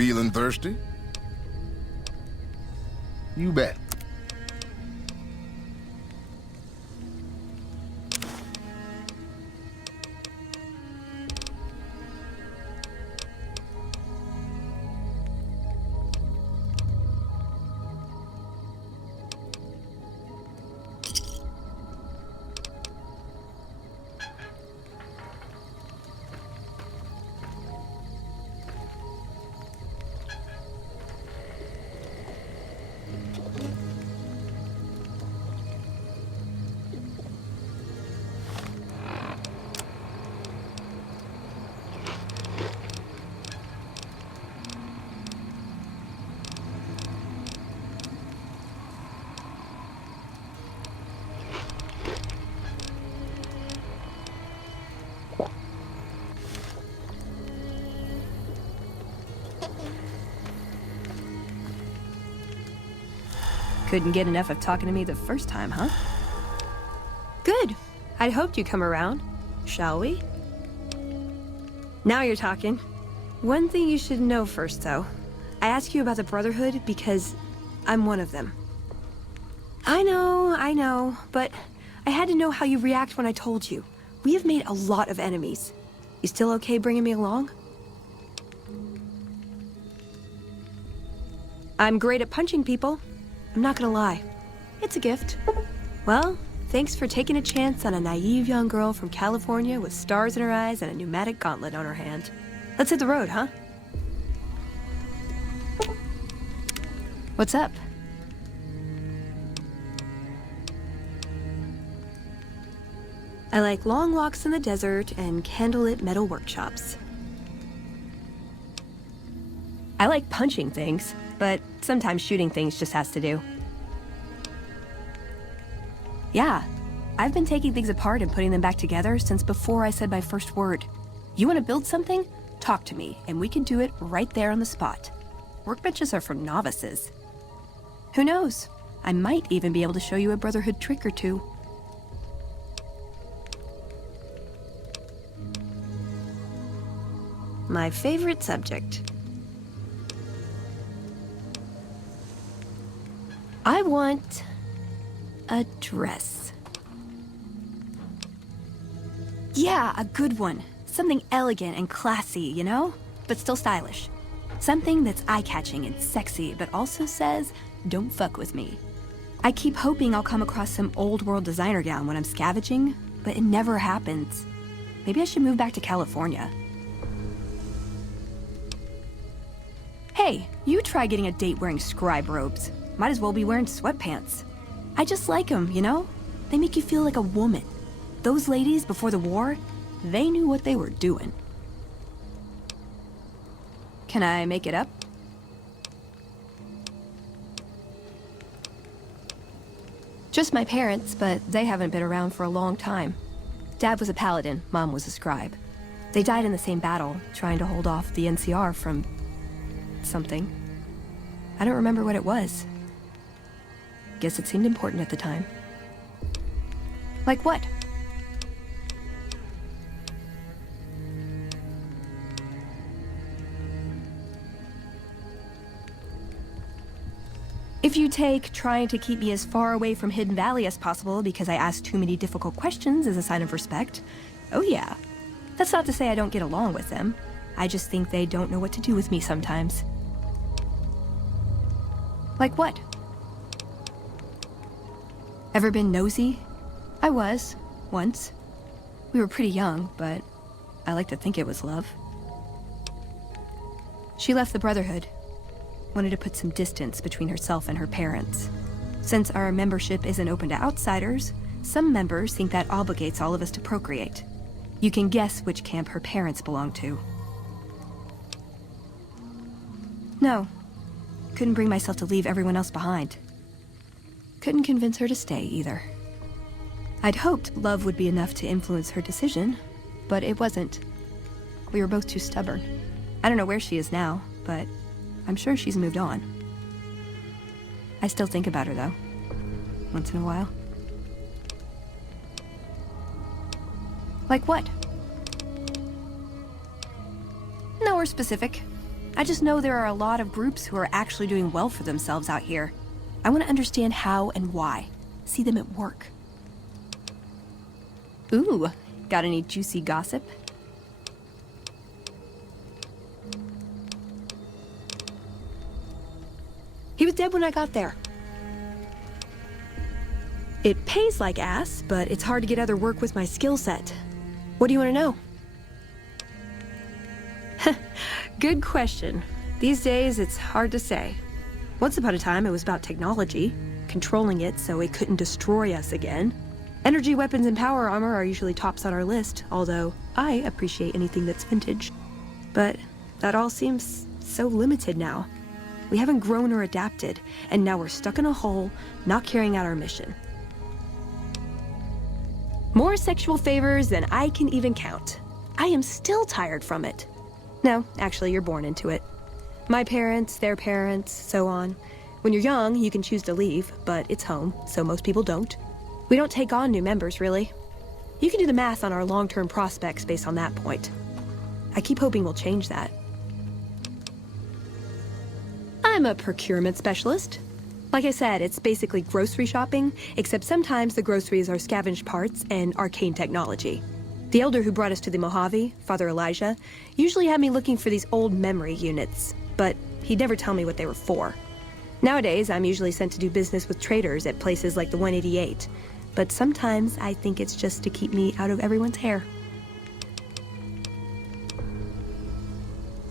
Feeling thirsty? You bet. Couldn't get enough of talking to me the first time, huh? Good. I'd hoped you'd come around. Shall we? Now you're talking. One thing you should know first, though. I ask you about the Brotherhood because I'm one of them. I know, but I had to know how you react when I told you. We have made a lot of enemies. You still okay bringing me along? I'm great at punching people. I'm not gonna lie. It's a gift. Well, thanks for taking a chance on a naive young girl from California with stars in her eyes and a pneumatic gauntlet on her hand. Let's hit the road, huh? What's up? I like long walks in the desert and candlelit metal workshops. I like punching things, but sometimes shooting things just has to do. Yeah, I've been taking things apart and putting them back together since before I said my first word. You want to build something? Talk to me, and we can do it right there on the spot. Workbenches are for novices. Who knows? I might even be able to show you a Brotherhood trick or two. My favorite subject. I want a dress. Yeah, a good one. Something elegant and classy, you know? But still stylish. Something that's eye-catching and sexy, but also says, don't fuck with me. I keep hoping I'll come across some old-world designer gown when I'm scavenging, but it never happens. Maybe I should move back to California. Hey, you try getting a date wearing scribe robes. Might as well be wearing sweatpants. I just like them, you know? They make you feel like a woman. Those ladies before the war, they knew what they were doing. Can I make it up? Just my parents, but they haven't been around for a long time. Dad was a paladin, Mom was a scribe. They died in the same battle, trying to hold off the NCR from something. I don't remember what it was. Guess it seemed important at the time. Like what? If you take trying to keep me as far away from Hidden Valley as possible because I ask too many difficult questions as a sign of respect, oh yeah. That's not to say I don't get along with them. I just think they don't know what to do with me sometimes. Like what? Ever been nosy? I was, once. We were pretty young, but I like to think it was love. She left the Brotherhood. Wanted to put some distance between herself and her parents. Since our membership isn't open to outsiders, some members think that obligates all of us to procreate. You can guess which camp her parents belong to. No. Couldn't bring myself to leave everyone else behind. Couldn't convince her to stay, either. I'd hoped love would be enough to influence her decision, but it wasn't. We were both too stubborn. I don't know where she is now, but I'm sure she's moved on. I still think about her, though. Once in a while. Like what? Nowhere specific. I just know there are a lot of groups who are actually doing well for themselves out here. I want to understand how and why. See them at work. Ooh, got any juicy gossip? He was dead when I got there. It pays like ass, but it's hard to get other work with my skill set. What do you want to know? Good question. These days, it's hard to say. Once upon a time, it was about technology, controlling it so it couldn't destroy us again. Energy weapons and power armor are usually tops on our list, although I appreciate anything that's vintage. But that all seems so limited now. We haven't grown or adapted, and now we're stuck in a hole, not carrying out our mission. More sexual favors than I can even count. I am still tired from it. No, actually, you're born into it. My parents, their parents, so on. When you're young, you can choose to leave, but it's home, so most people don't. We don't take on new members, really. You can do the math on our long-term prospects based on that point. I keep hoping we'll change that. I'm a procurement specialist. Like I said, it's basically grocery shopping, except sometimes the groceries are scavenged parts and arcane technology. The elder who brought us to the Mojave, Father Elijah, usually had me looking for these old memory units, but he'd never tell me what they were for. Nowadays, I'm usually sent to do business with traders at places like the 188, but sometimes I think it's just to keep me out of everyone's hair.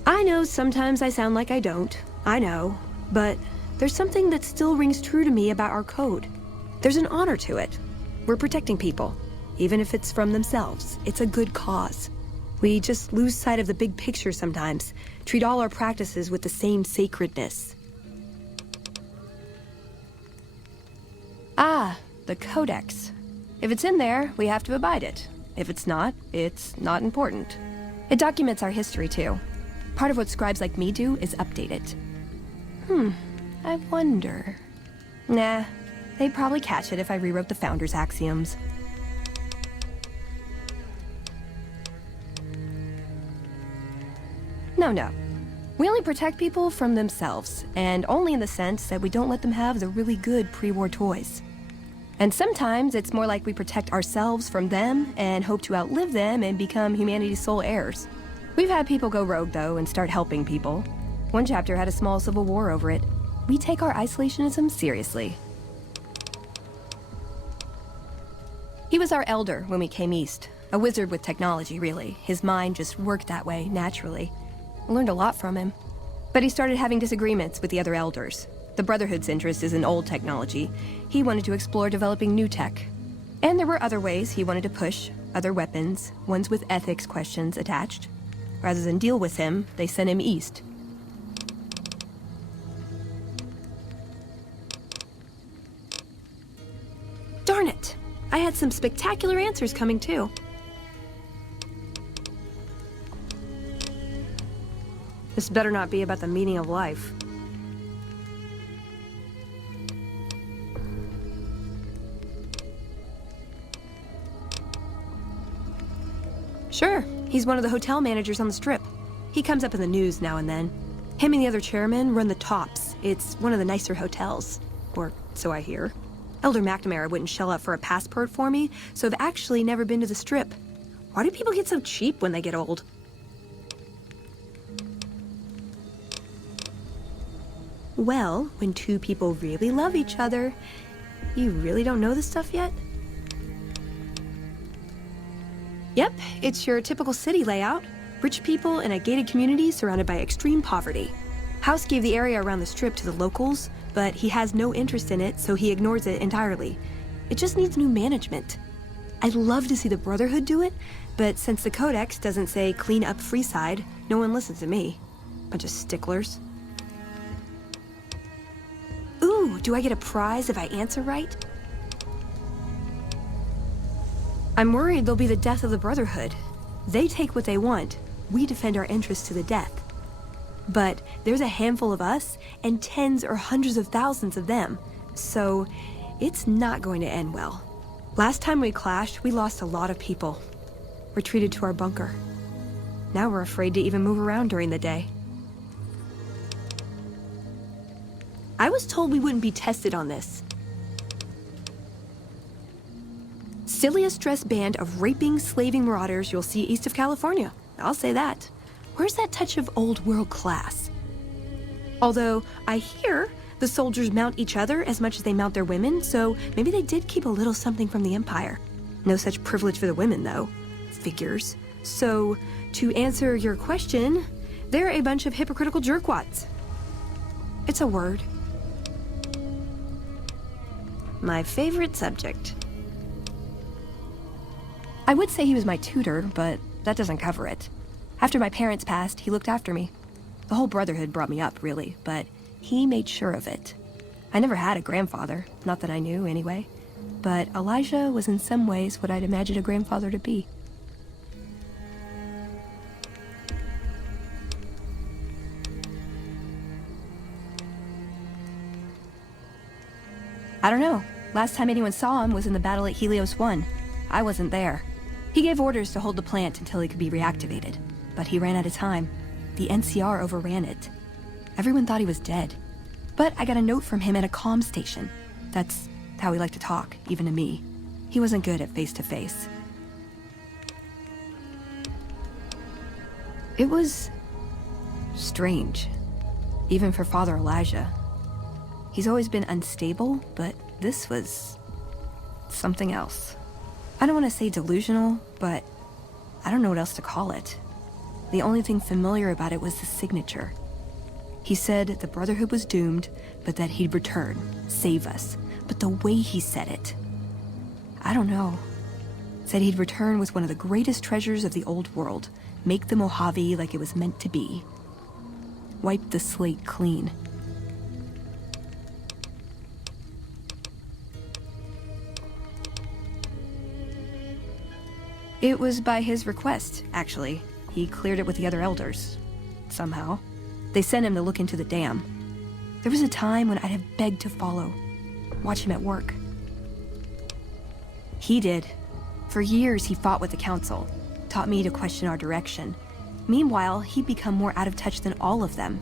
I know sometimes I sound like I don't, I know, but there's something that still rings true to me about our code. There's an honor to it. We're protecting people. Even if it's from themselves, it's a good cause. We just lose sight of the big picture sometimes, treat all our practices with the same sacredness. Ah, the Codex. If it's in there, we have to abide it. If it's not not important. It documents our history too. Part of what scribes like me do is update it. I wonder... Nah, they'd probably catch it if I rewrote the Founder's Axioms. No. We only protect people from themselves, and only in the sense that we don't let them have the really good pre-war toys. And sometimes it's more like we protect ourselves from them and hope to outlive them and become humanity's sole heirs. We've had people go rogue, though, and start helping people. One chapter had a small civil war over it. We take our isolationism seriously. He was our elder when we came east. A wizard with technology, really. His mind just worked that way, naturally. I learned a lot from him. But he started having disagreements with the other elders. The Brotherhood's interest is in old technology. He wanted to explore developing new tech. And there were other ways he wanted to push, other weapons, ones with ethics questions attached. Rather than deal with him, they sent him east. Darn it! I had some spectacular answers coming too. This better not be about the meaning of life. Sure, he's one of the hotel managers on the Strip. He comes up in the news now and then. Him and the other chairman run the Tops. It's one of the nicer hotels. Or so I hear. Elder McNamara wouldn't shell out for a passport for me, so I've actually never been to the Strip. Why do people get so cheap when they get old? Well, when two people really love each other, you really don't know this stuff yet? Yep, it's your typical city layout. Rich people in a gated community surrounded by extreme poverty. House gave the area around the Strip to the locals, but he has no interest in it, so he ignores it entirely. It just needs new management. I'd love to see the Brotherhood do it, but since the Codex doesn't say clean up Freeside, no one listens to me. Bunch of sticklers. Ooh, do I get a prize if I answer right? I'm worried they'll be the death of the Brotherhood. They take what they want. We defend our interests to the death. But there's a handful of us and tens or hundreds of thousands of them. So it's not going to end well. Last time we clashed, we lost a lot of people. Retreated to our bunker. Now we're afraid to even move around during the day. I was told we wouldn't be tested on this. Silliest dress band of raping, slaving marauders you'll see east of California. I'll say that. Where's that touch of old world class? Although, I hear the soldiers mount each other as much as they mount their women, so maybe they did keep a little something from the Empire. No such privilege for the women, though. Figures. So, to answer your question, they're a bunch of hypocritical jerkwads. It's a word. My favorite subject. I would say he was my tutor, but that doesn't cover it. After my parents passed, he looked after me. The whole Brotherhood brought me up, really, but he made sure of it. I never had a grandfather, not that I knew, anyway. But Elijah was in some ways what I'd imagined a grandfather to be. I don't know. Last time anyone saw him was in the battle at Helios 1. I wasn't there. He gave orders to hold the plant until he could be reactivated. But he ran out of time. The NCR overran it. Everyone thought he was dead. But I got a note from him at a comm station. That's how he liked to talk, even to me. He wasn't good at face-to-face. It was strange, even for Father Elijah. He's always been unstable, but this was something else. I don't want to say delusional, but I don't know what else to call it. The only thing familiar about it was the signature. He said the Brotherhood was doomed, but that he'd return, save us. But the way he said it, I don't know. Said he'd return with one of the greatest treasures of the old world, make the Mojave like it was meant to be. Wipe the slate clean. It was by his request, actually. He cleared it with the other elders. Somehow. They sent him to look into the dam. There was a time when I'd have begged to follow. Watch him at work. He did. For years, he fought with the council. Taught me to question our direction. Meanwhile, he'd become more out of touch than all of them.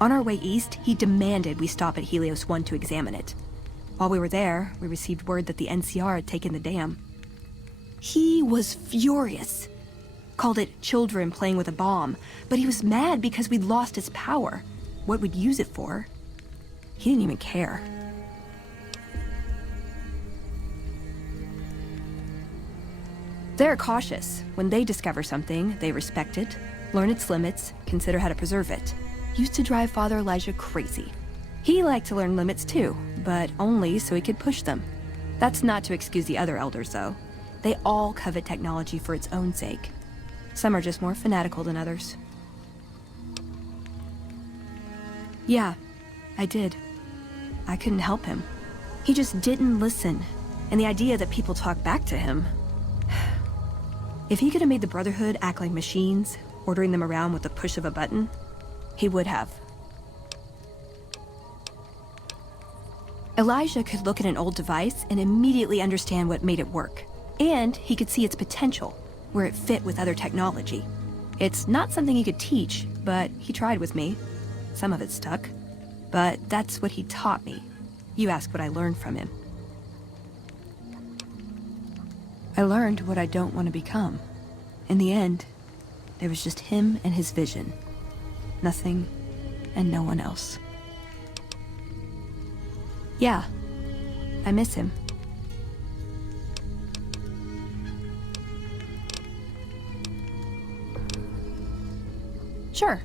On our way east, he demanded we stop at Helios 1 to examine it. While we were there, we received word that the NCR had taken the dam. He was furious. Called it children playing with a bomb, but he was mad because we'd lost its power. What we'd use it for. He didn't even care. They're cautious. When they discover something, they respect it, learn its limits, consider how to preserve it. Used to drive Father Elijah crazy. He liked to learn limits too, but only so he could push them. That's not to excuse the other elders, though. They all covet technology for its own sake. Some are just more fanatical than others. Yeah, I did. I couldn't help him. He just didn't listen, and the idea that people talk back to him... If he could have made the Brotherhood act like machines, ordering them around with the push of a button, he would have. Elijah could look at an old device and immediately understand what made it work. And he could see its potential, where it fit with other technology. It's not something he could teach, but he tried with me. Some of it stuck. But that's what he taught me. You ask what I learned from him. I learned what I don't want to become. In the end, there was just him and his vision. Nothing and no one else. Yeah, I miss him. Sure.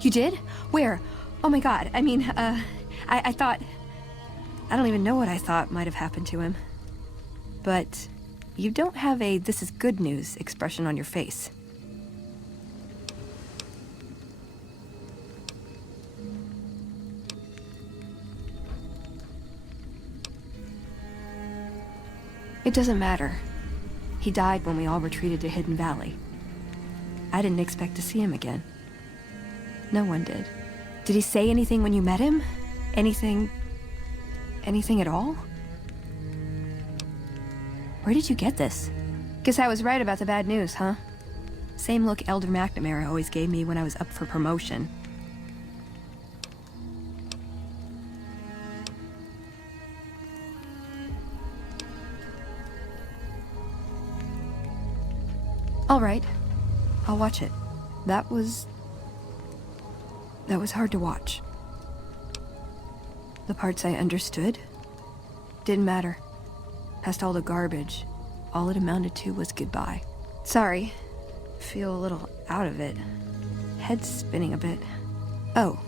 You did? Where? Oh my god, I mean, I thought... I don't even know what I thought might have happened to him. But you don't have a "this is good news" expression on your face. It doesn't matter. He died when we all retreated to Hidden Valley. I didn't expect to see him again. No one did. Did he say anything when you met him? Anything at all? Where did you get this? Guess I was right about the bad news, huh? Same look Elder McNamara always gave me when I was up for promotion. All right, I'll watch it. That was hard to watch. The parts I understood didn't matter. Past all the garbage, all it amounted to was goodbye. Sorry, feel a little out of it. Head's spinning a bit. Oh,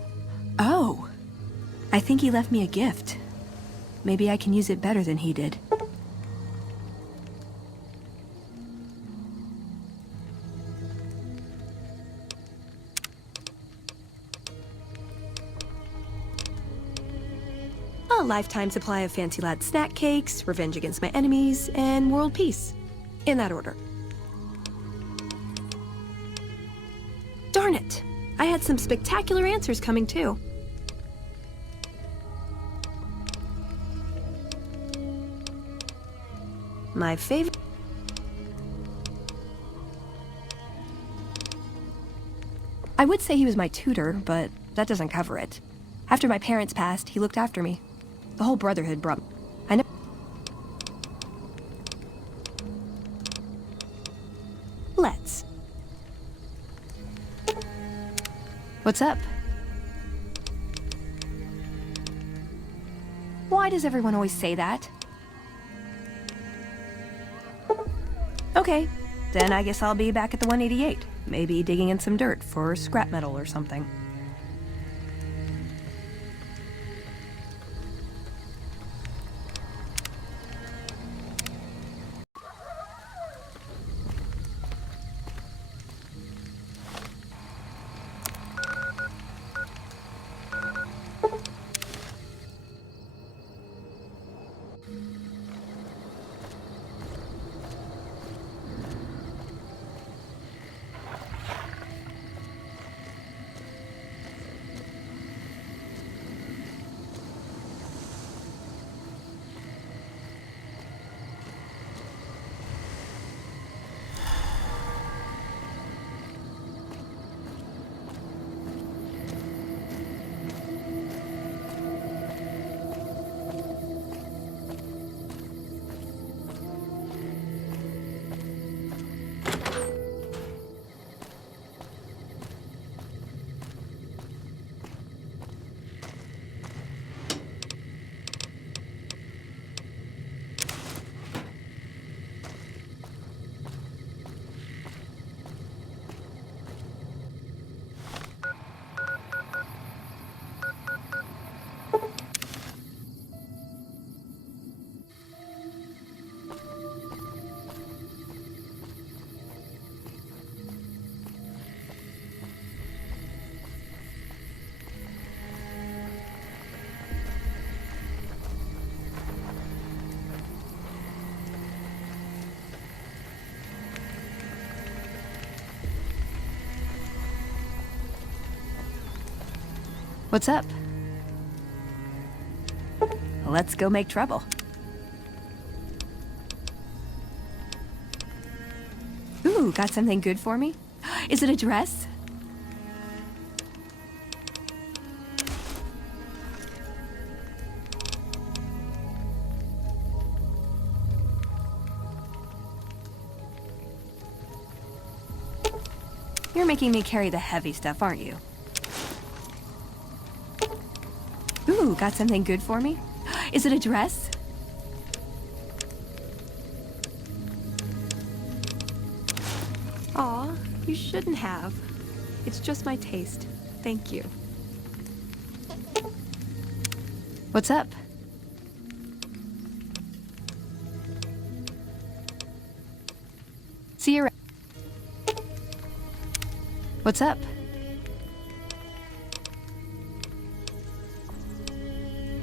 I think he left me a gift. Maybe I can use it better than he did. A lifetime supply of Fancy Lad snack cakes, Revenge Against My Enemies, and World Peace. In that order. Darn it! I had some spectacular answers coming too. My favorite... I would say he was my tutor, but that doesn't cover it. After my parents passed, he looked after me. The whole Brotherhood brought... I know... Let's. What's up? Why does everyone always say that? Okay, then I guess I'll be back at the 188. Maybe digging in some dirt for scrap metal or something. What's up? Let's go make trouble. Ooh, got something good for me? Is it a dress? You're making me carry the heavy stuff, aren't you? Ooh, got something good for me? Is it a dress? Aw, you shouldn't have. It's just my taste. Thank you. What's up? See you around. What's up?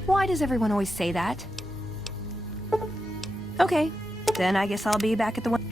Why does everyone always say that? Okay, then I guess I'll be back at the one.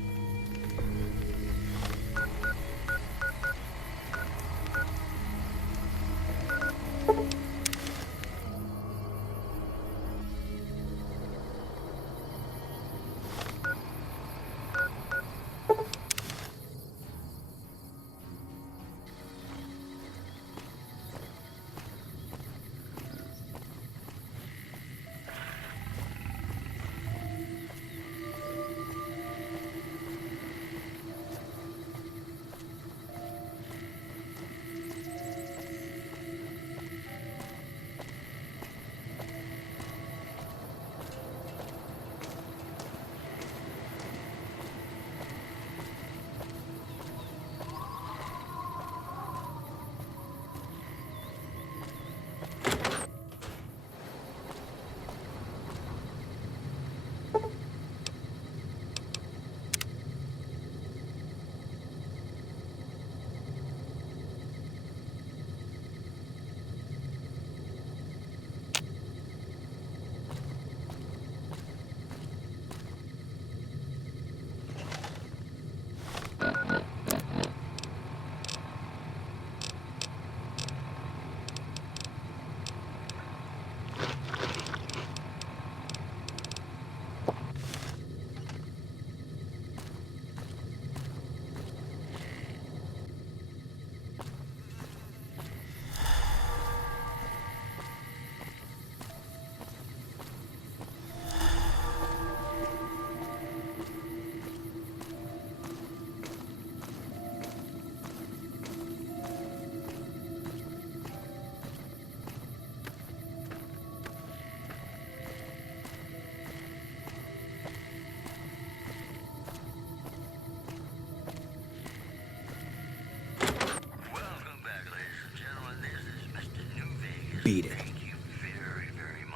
beat it.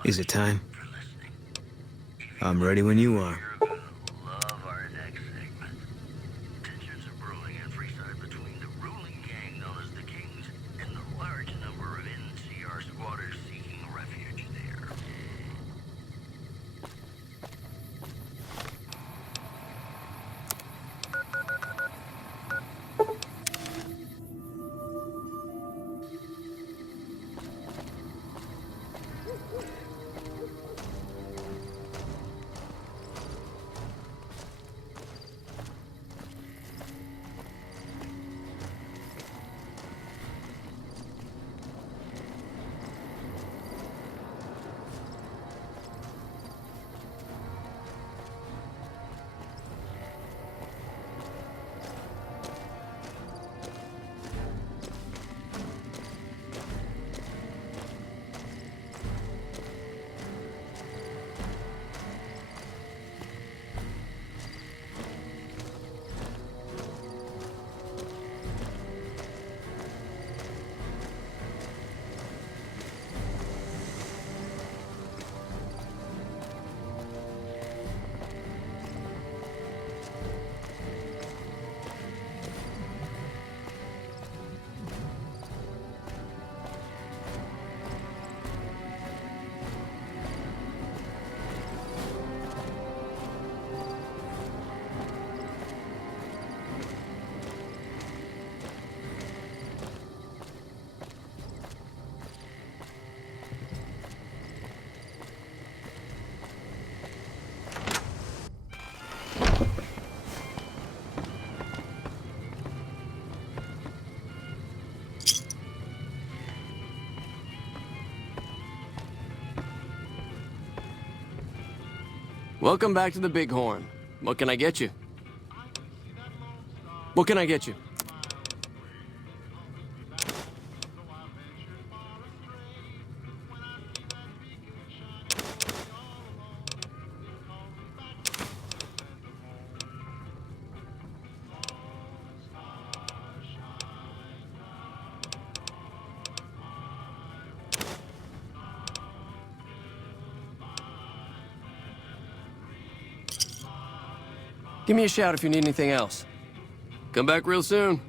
Is it time? I'm ready when you are. Love our next segment. Tensions are brewing in Freeside between the ruling gang known as the Kings and the large number of NCR squatters seeking refuge there. Welcome back to the Bighorn. What can I get you? What can I get you? Give me a shout if you need anything else. Come back real soon.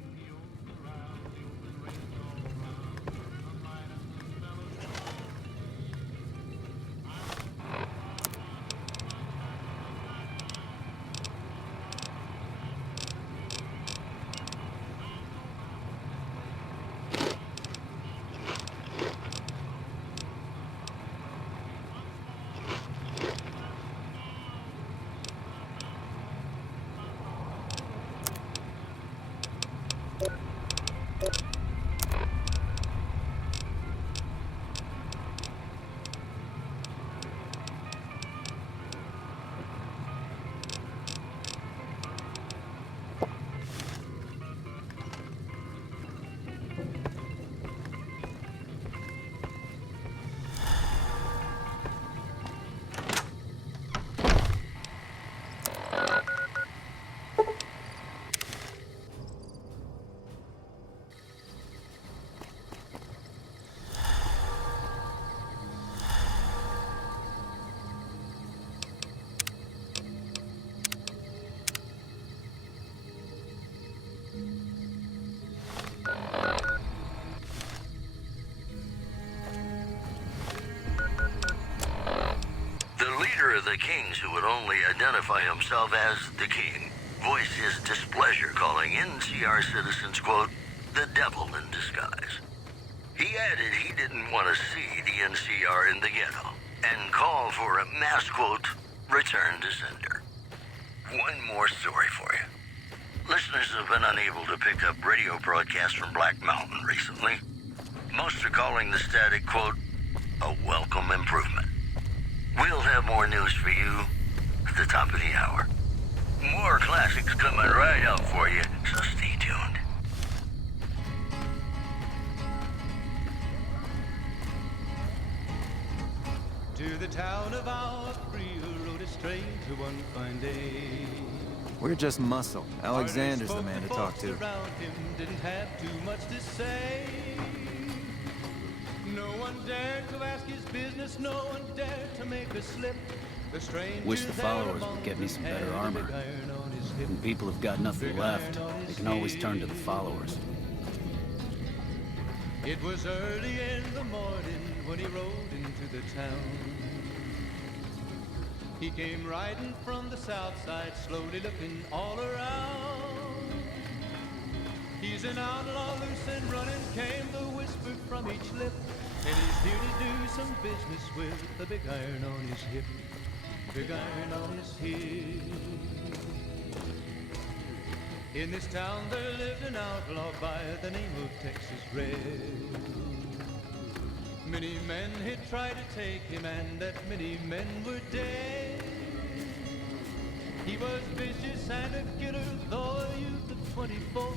The Kings, who would only identify himself as the King, voiced his displeasure, calling NCR citizens, quote, the devil in disguise. He added he didn't want to see the NCR in the ghetto, and called for a mass, quote, return to sender. One more story for you. Listeners have been unable to pick up radio broadcasts from Black Mountain recently. Most are calling the static, quote, a welcome improvement. We'll have more news for you at the top of the hour. More classics coming right up for you, so stay tuned. To the town of our free rode a stranger one fine day. We're just muscle. Alexander's the man to talk to. Around him didn't have too much to say. No one dared to ask his business, no one dared to make a slip. The stranger Wish the followers would get me some better armor. When people have got nothing left, they can always turn to the followers. It was early in the morning when he rode into the town. He came riding from the south side, slowly looking all around. He's an outlaw, loose and running, came the whisper from each lip. And he's here to do some business with the big iron on his hip. Big iron on his hip. In this town there lived an outlaw by the name of Texas Red. Many men had tried to take him, and that many men were dead. He was vicious and a killer, though a youth of 24,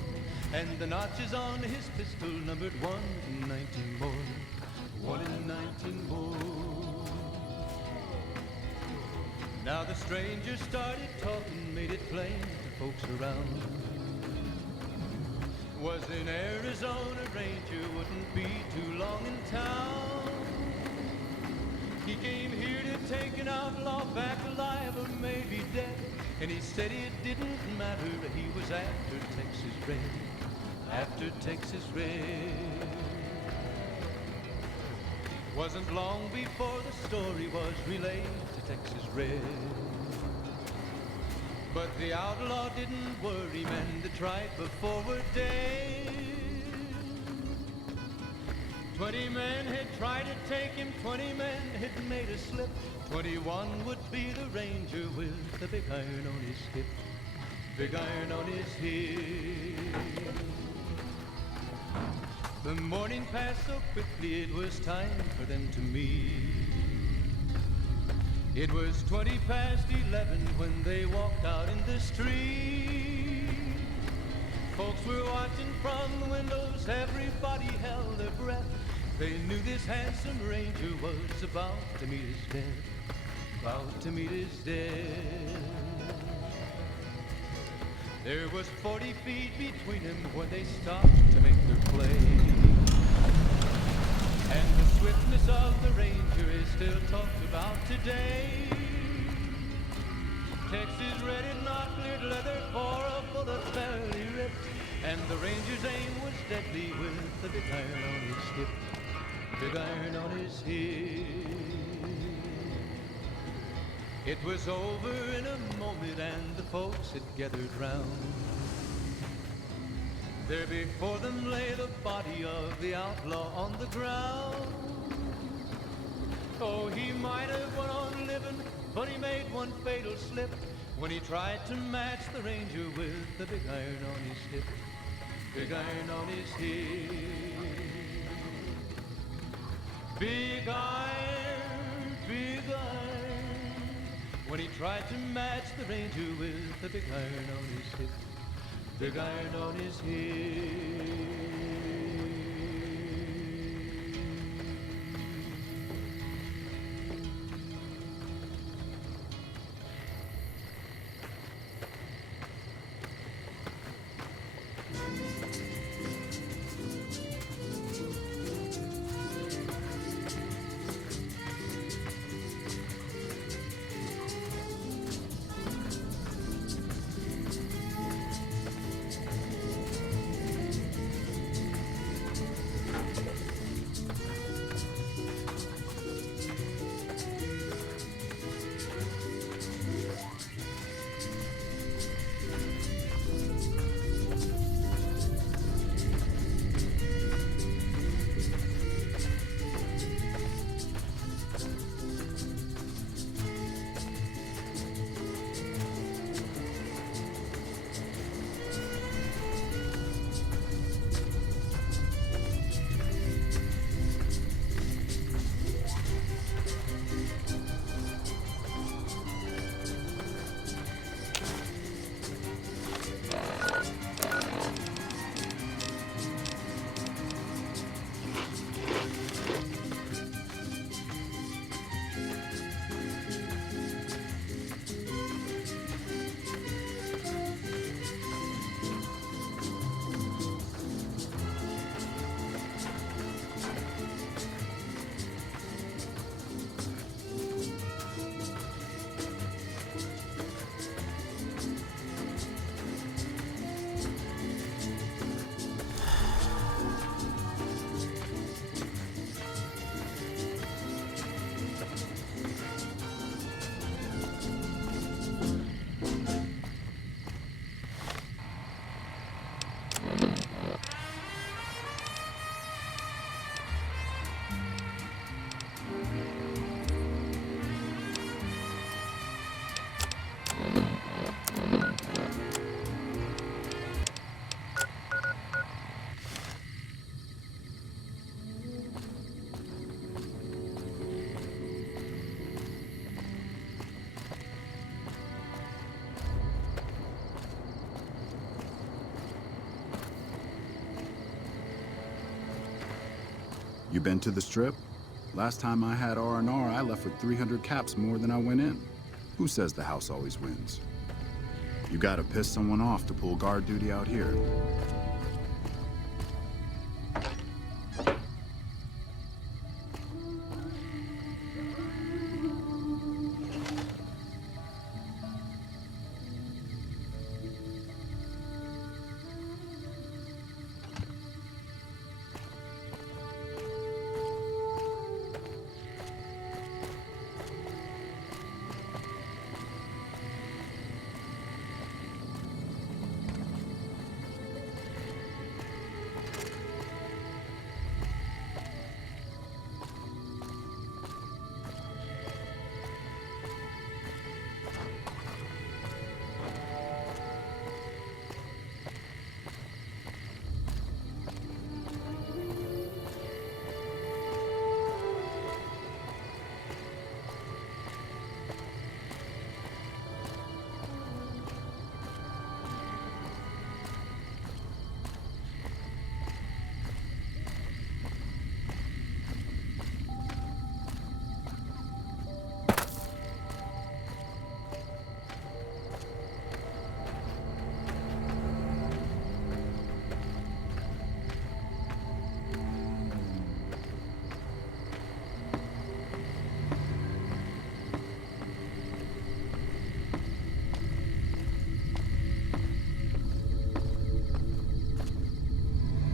and the notches on his pistol numbered 1 in 19 more. 1 in 19 more. Now the stranger started talking, made it plain to folks around. Was in Arizona Ranger, wouldn't be too long in town. He came here to take an outlaw back alive or maybe dead. And he said it didn't matter, he was after Texas Red. After Texas Red. Wasn't long before the story was relayed to Texas Red. But the outlaw didn't worry, men that tried before were dead. 20 men had tried to take him, 20 men had made a slip. 21 would be the ranger with the big iron on his hip. Big iron on his hip. The morning passed so quickly, it was time for them to meet. It was 20 past 11 when they walked out in the street. Folks were watching from the windows, everybody held their breath. They knew this handsome ranger was about to meet his death. About to meet his death. There was 40 feet between them when they stopped to make their play. And the swiftness of the ranger is still talked about today. Texas Red had not cleared leather for a bullet fairly ripped. And the ranger's aim was deadly with the big iron on his hip. Big iron on his hip. It was over in a moment and the folks had gathered round. There before them lay the body of the outlaw on the ground. Oh, he might have went on living, but he made one fatal slip when he tried to match the ranger with the big iron on his hip. Big iron on his hip. Big iron, big iron. When he tried to match the ranger with the big iron on his hip. Big iron on his hip. You been to the Strip? Last time I had R&R, I left with 300 caps more than I went in. Who says the house always wins? You gotta piss someone off to pull guard duty out here.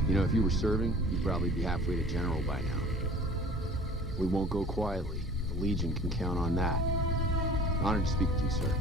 You know, if you were serving, you'd probably be halfway to general by now. We won't go quietly. The Legion can count on that. Honored to speak with you, sir.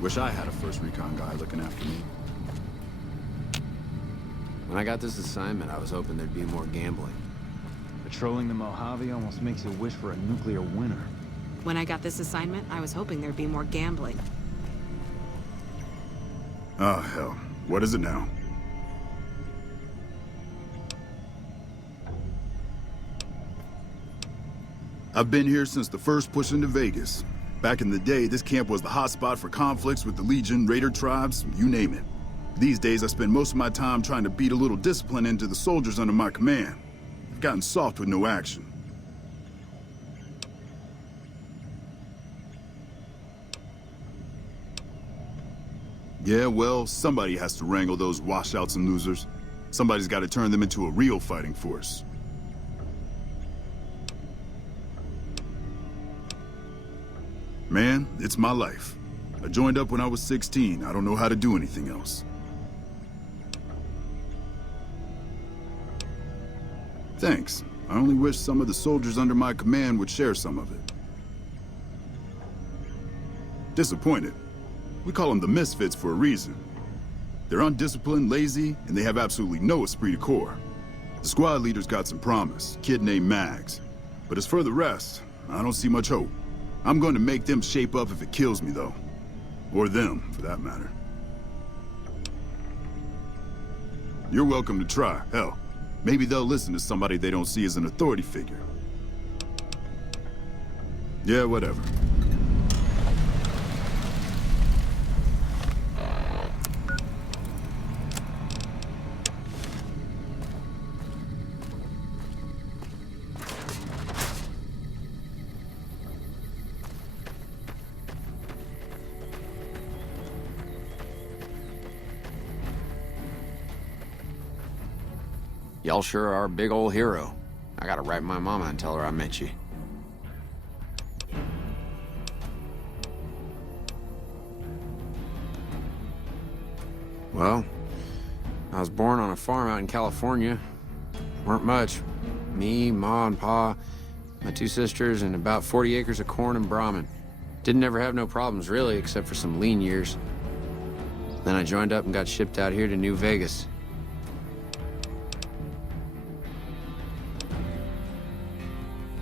Wish I had a first recon guy looking after me. When I got this assignment, I was hoping there'd be more gambling. Patrolling the Mojave almost makes you wish for a nuclear winter. When I got this assignment, I was hoping there'd be more gambling. Oh, hell. What is it now? I've been here since the first push into Vegas. Back in the day, this camp was the hotspot for conflicts with the Legion, Raider tribes, you name it. These days, I spend most of my time trying to beat a little discipline into the soldiers under my command. I've gotten soft with no action. Yeah, well, somebody has to wrangle those washouts and losers. Somebody's got to turn them into a real fighting force. Man, it's my life. I joined up when I was 16. I don't know how to do anything else. Thanks. I only wish some of the soldiers under my command would share some of it. Disappointed. We call them the Misfits for a reason. They're undisciplined, lazy, and they have absolutely no esprit de corps. The squad leader's got some promise, kid named Mags. But as for the rest, I don't see much hope. I'm going to make them shape up if it kills me, though. Or them, for that matter. You're welcome to try. Hell, maybe they'll listen to somebody they don't see as an authority figure. Yeah, whatever. Y'all sure are a big old hero. I gotta write my mama and tell her I met you. Well, I was born on a farm out in California. Weren't much. Me, Ma, and Pa, my 2 sisters, and about 40 acres of corn and Brahmin. Didn't ever have no problems, really, except for some lean years. Then I joined up and got shipped out here to New Vegas.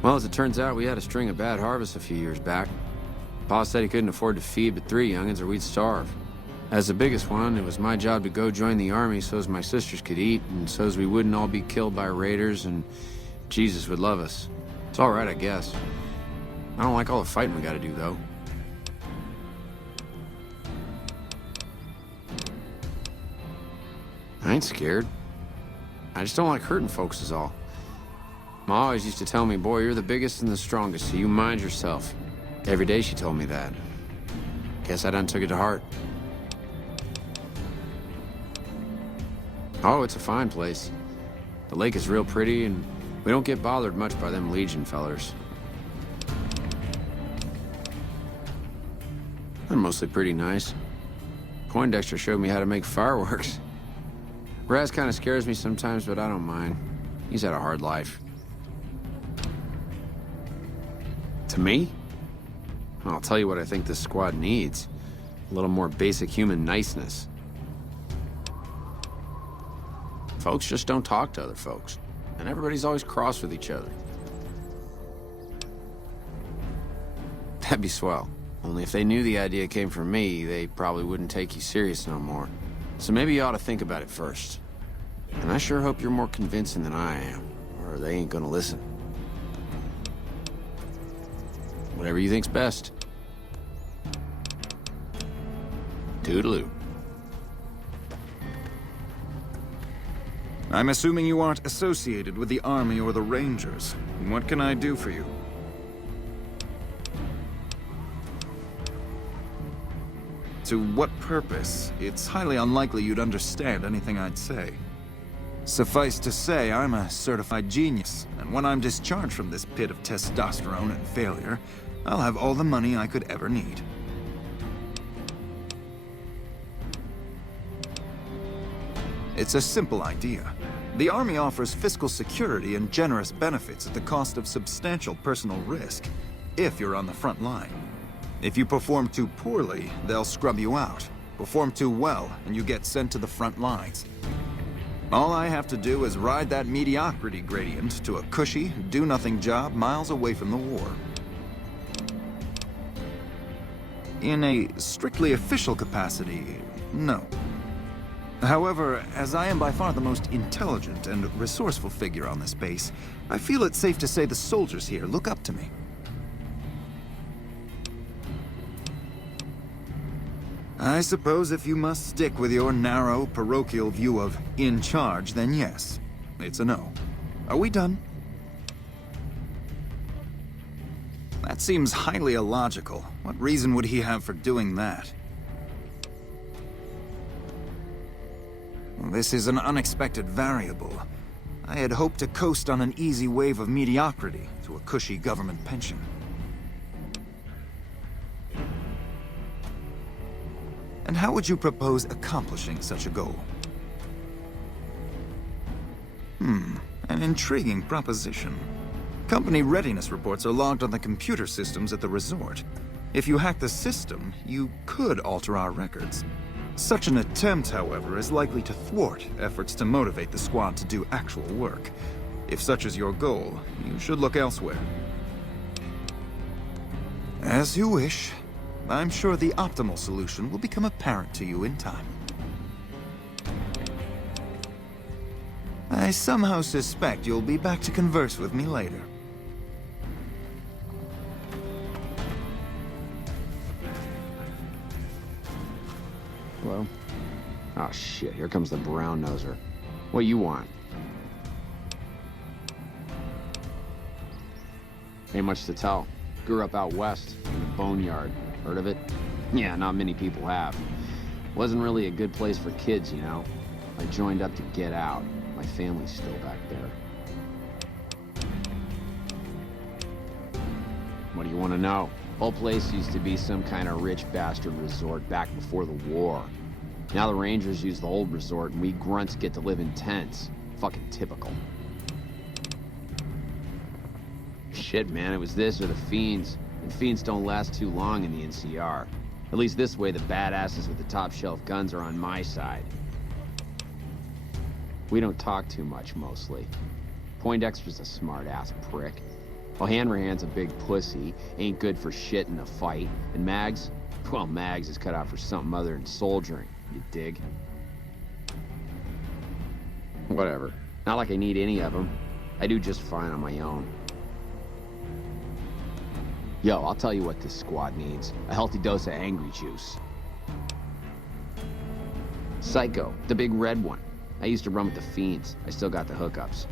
Well, as it turns out, we had a string of bad harvests a few years back. Pa said he couldn't afford to feed but 3 youngins or we'd starve. As the biggest one, it was my job to go join the army so's my sisters could eat and so's we wouldn't all be killed by raiders and Jesus would love us. It's all right, I guess. I don't like all the fighting we gotta do, though. I ain't scared. I just don't like hurting folks is all. Ma always used to tell me, boy, you're the biggest and the strongest, so you mind yourself. Every day she told me that. Guess I done took it to heart. Oh, it's a fine place. The lake is real pretty, and we don't get bothered much by them Legion fellers. They're mostly pretty nice. Poindexter showed me how to make fireworks. Raz kind of scares me sometimes, but I don't mind. He's had a hard life. To me? I'll tell you what I think this squad needs. A little more basic human niceness. Folks just don't talk to other folks. And everybody's always cross with each other. That'd be swell. Only if they knew the idea came from me, they probably wouldn't take you serious no more. So maybe you ought to think about it first. And I sure hope you're more convincing than I am, or they ain't gonna listen. Whatever you think's best. Toodaloo. I'm assuming you aren't associated with the Army or the Rangers. What can I do for you? To what purpose? It's highly unlikely you'd understand anything I'd say. Suffice to say, I'm a certified genius, and when I'm discharged from this pit of testosterone and failure, I'll have all the money I could ever need. It's a simple idea. The Army offers fiscal security and generous benefits at the cost of substantial personal risk, if you're on the front line. If you perform too poorly, they'll scrub you out. Perform too well, and you get sent to the front lines. All I have to do is ride that mediocrity gradient to a cushy, do-nothing job miles away from the war. In a strictly official capacity, no. However, as I am by far the most intelligent and resourceful figure on this base, I feel it's safe to say the soldiers here look up to me. I suppose if you must stick with your narrow, parochial view of in charge, then yes, it's a no. Are we done? That seems highly illogical. What reason would he have for doing that? This is an unexpected variable. I had hoped to coast on an easy wave of mediocrity to a cushy government pension. And how would you propose accomplishing such a goal? An intriguing proposition. Company readiness reports are logged on the computer systems at the resort. If you hack the system, you could alter our records. Such an attempt, however, is likely to thwart efforts to motivate the squad to do actual work. If such is your goal, you should look elsewhere. As you wish. I'm sure the optimal solution will become apparent to you in time. I somehow suspect you'll be back to converse with me later. Hello? Oh shit, here comes the brown noser. What you want? Ain't much to tell. Grew up out west, in the boneyard. Heard of it? Yeah, not many people have. Wasn't really a good place for kids, you know. I joined up to get out. My family's still back there. What do you want to know? Whole place used to be some kind of rich bastard resort back before the war. Now the Rangers use the old resort and we grunts get to live in tents. Fucking typical. Shit, man, it was this or the Fiends. And Fiends don't last too long in the NCR. At least this way the badasses with the top shelf guns are on my side. We don't talk too much, mostly. Poindexter's a smart-ass prick. While Hanrahan's a big pussy, ain't good for shit in a fight. And Mags? Well, Mags is cut out for something other than soldiering, you dig? Whatever. Not like I need any of them. I do just fine on my own. Yo, I'll tell you what this squad needs. A healthy dose of angry juice. Psycho, the big red one. I used to run with the Fiends. I still got the hookups.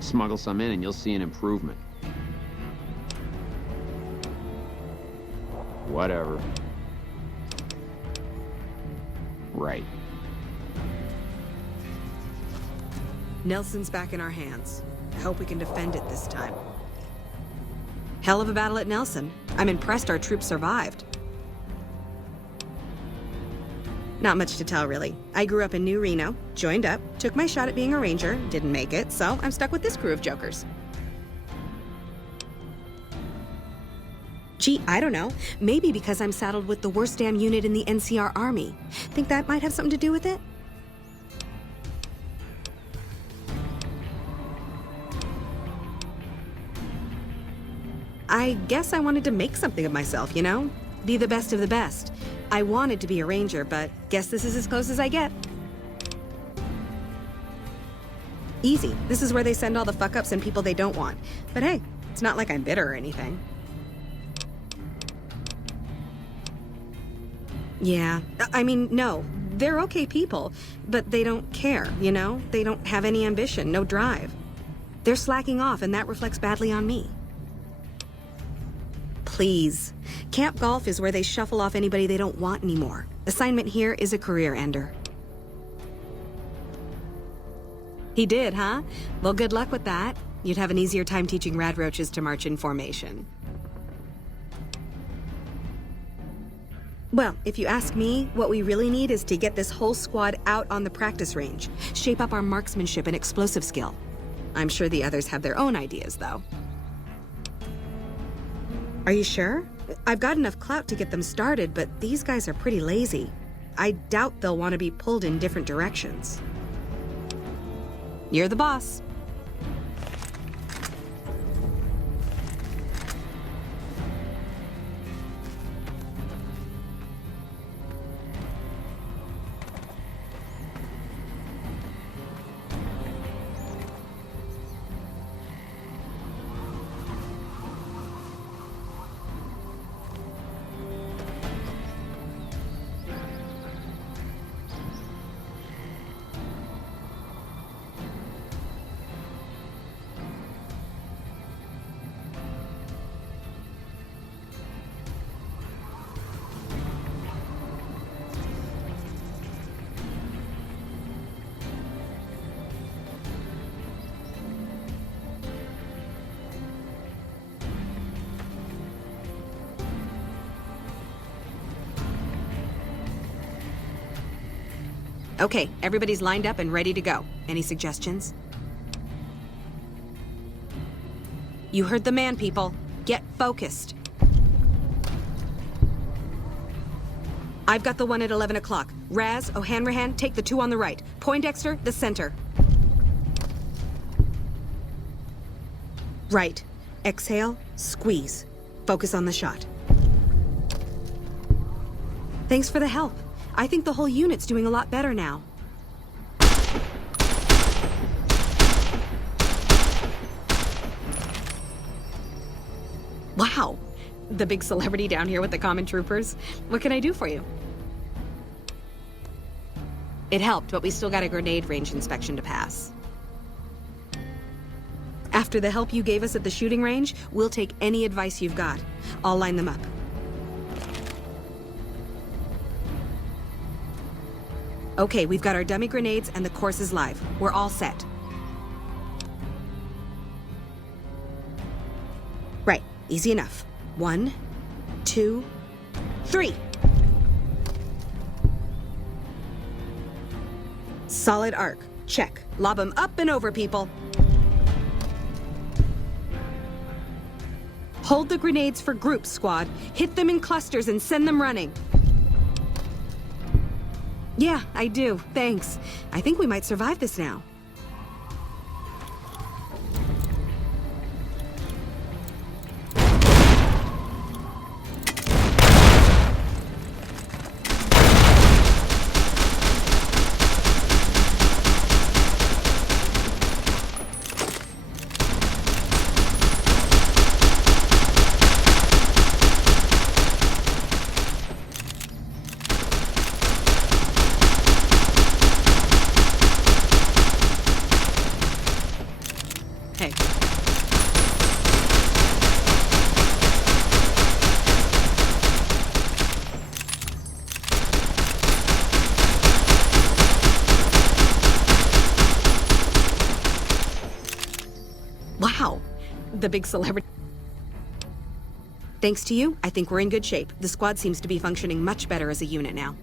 Smuggle some in and you'll see an improvement. Whatever. Right. Nelson's back in our hands. I hope we can defend it this time. Hell of a battle at Nelson. I'm impressed our troops survived. Not much to tell, really. I grew up in New Reno, joined up, took my shot at being a ranger, didn't make it, so I'm stuck with this crew of jokers. Gee, I don't know. Maybe because I'm saddled with the worst damn unit in the NCR Army. Think that might have something to do with it? I guess I wanted to make something of myself, you know? Be the best of the best. I wanted to be a ranger, but guess this is as close as I get. Easy. This is where they send all the fuck-ups and people they don't want. But hey, it's not like I'm bitter or anything. Yeah, I mean, no. They're okay people, but they don't care, you know? They don't have any ambition, no drive. They're slacking off, and that reflects badly on me. Please. Camp Golf is where they shuffle off anybody they don't want anymore. Assignment here is a career ender. He did, huh? Well, good luck with that. You'd have an easier time teaching radroaches to march in formation. Well, if you ask me, what we really need is to get this whole squad out on the practice range. Shape up our marksmanship and explosive skill. I'm sure the others have their own ideas, though. Are you sure? I've got enough clout to get them started, but these guys are pretty lazy. I doubt they'll want to be pulled in different directions. You're the boss. Okay, everybody's lined up and ready to go. Any suggestions? You heard the man, people. Get focused. I've got the one at 11 o'clock. Raz, O'Hanrahan, take the two on the right. Poindexter, the center. Right. Exhale, squeeze. Focus on the shot. Thanks for the help. I think the whole unit's doing a lot better now. Wow! The big celebrity down here with the common troopers. What can I do for you? It helped, but we still got a grenade range inspection to pass. After the help you gave us at the shooting range, we'll take any advice you've got. I'll line them up. Okay, we've got our dummy grenades and the course is live. We're all set. Right, easy enough. 1, 2, 3. Solid arc. Check. Lob them up and over, people. Hold the grenades for groups, squad. Hit them in clusters and send them running. Yeah, I do. Thanks. I think we might survive this now. Hey. Wow. The big celebrity. Thanks to you, I think we're in good shape. The squad seems to be functioning much better as a unit now.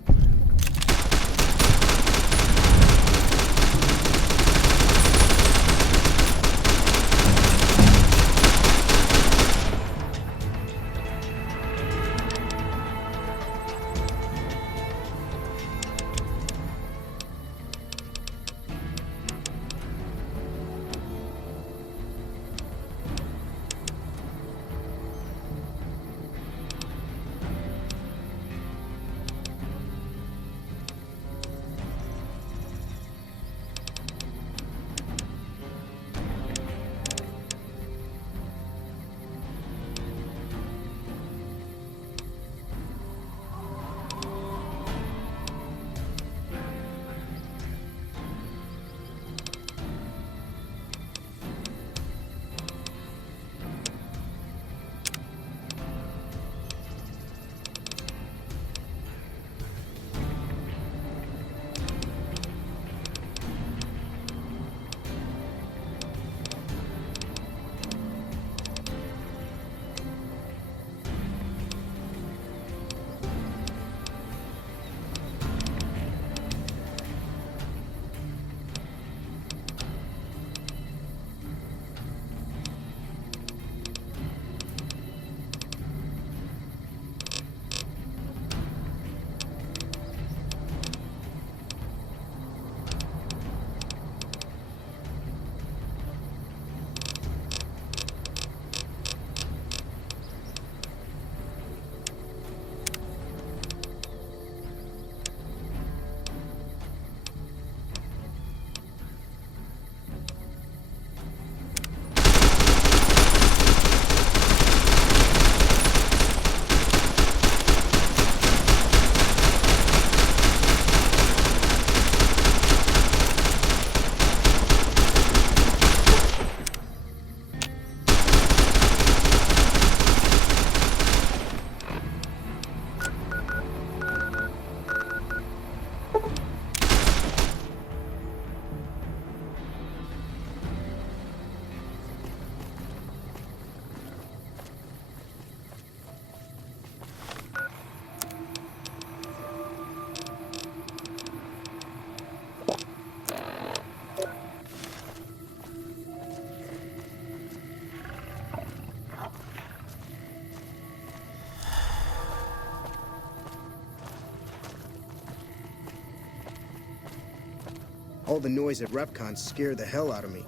All the noise at RepCon scared the hell out of me.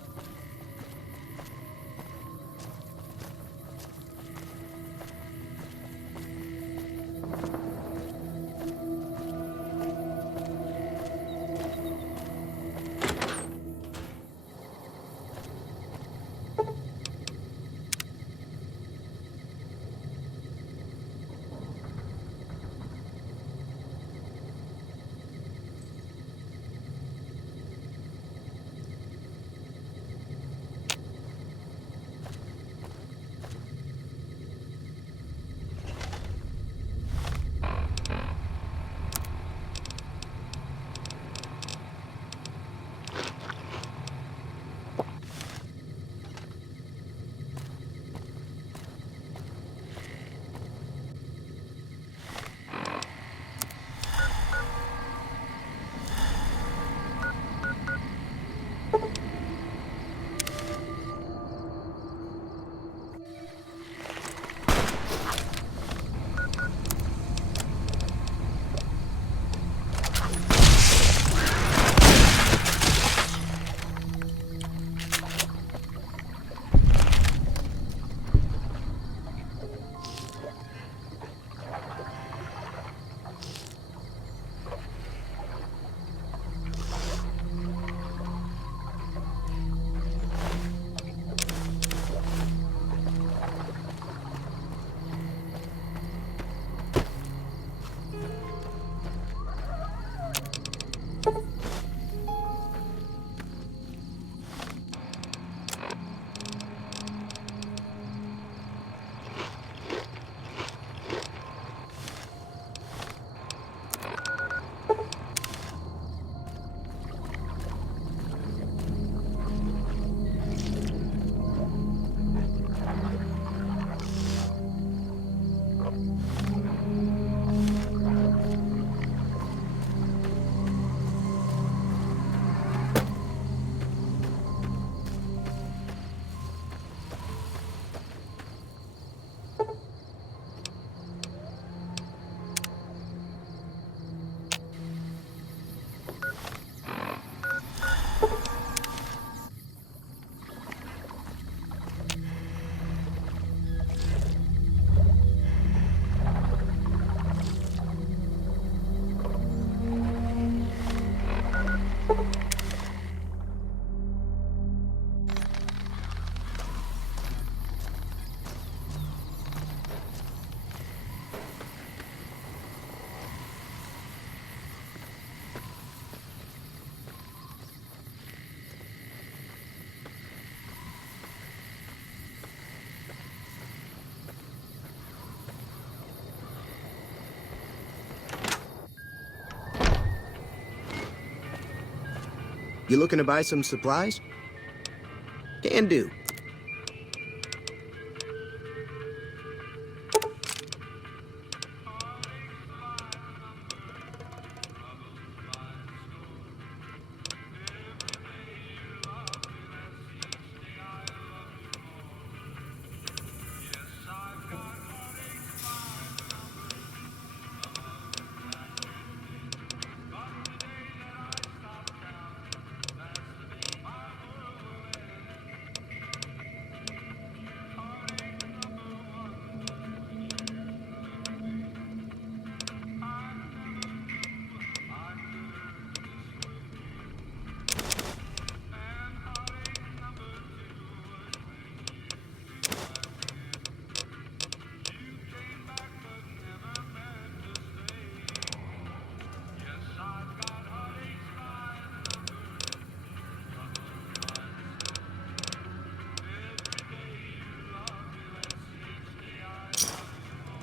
You looking to buy some supplies? Can do.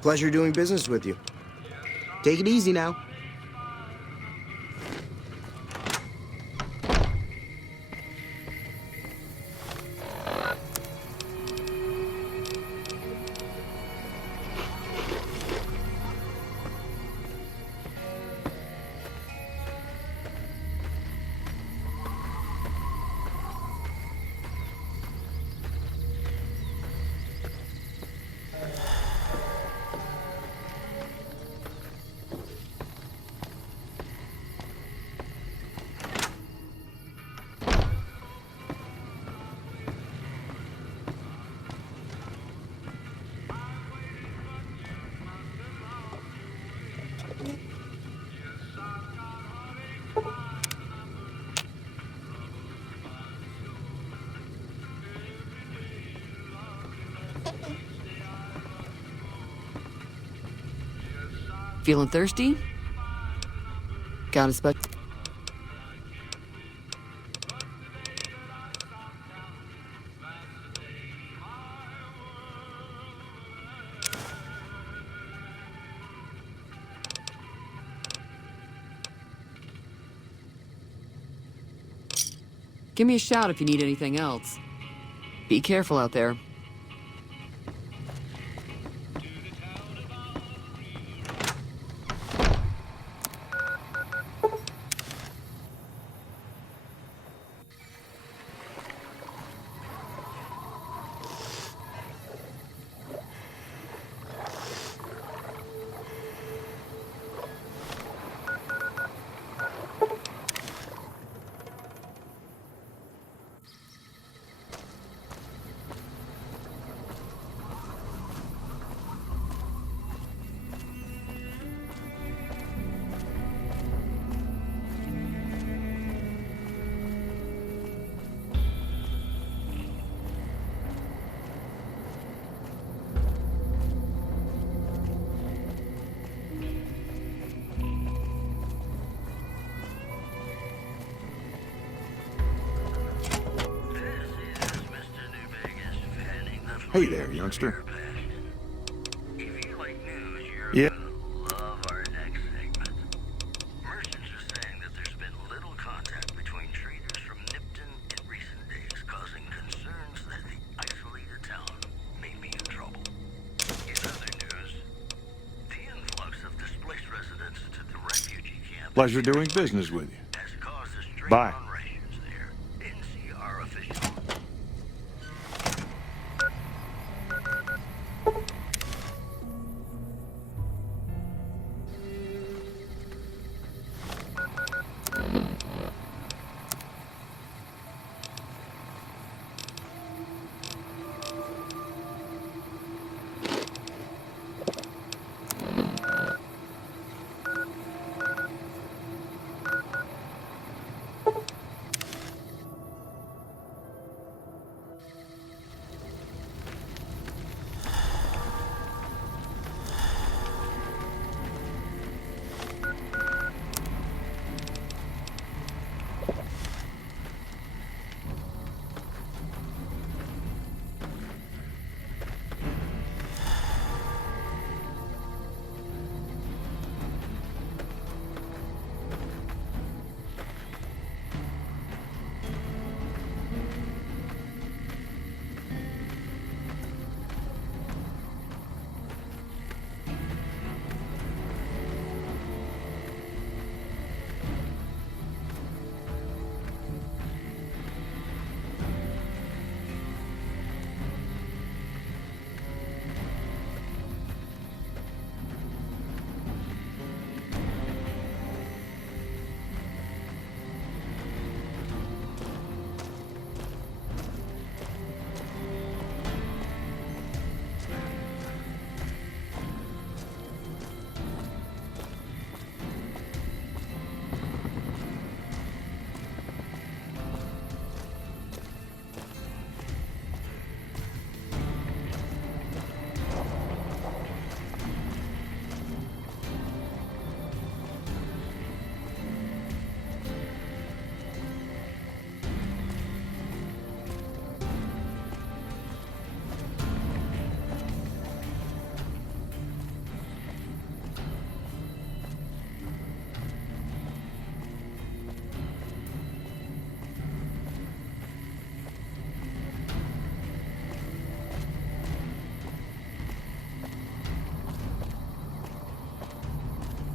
Pleasure doing business with you. Take it easy now. Feeling thirsty? Got a spot? Give me a shout if you need anything else. Be careful out there. Hey there, youngster. If you like news, you're Yeah. gonna love our next segment. Merchants are saying that there's been little contact between traders from Nipton in recent days, causing concerns that the isolated town may be in trouble. In other news, the influx of displaced residents to the refugee camp Pleasure doing business with you. has caused a strain Bye. on rations there. NCR officials.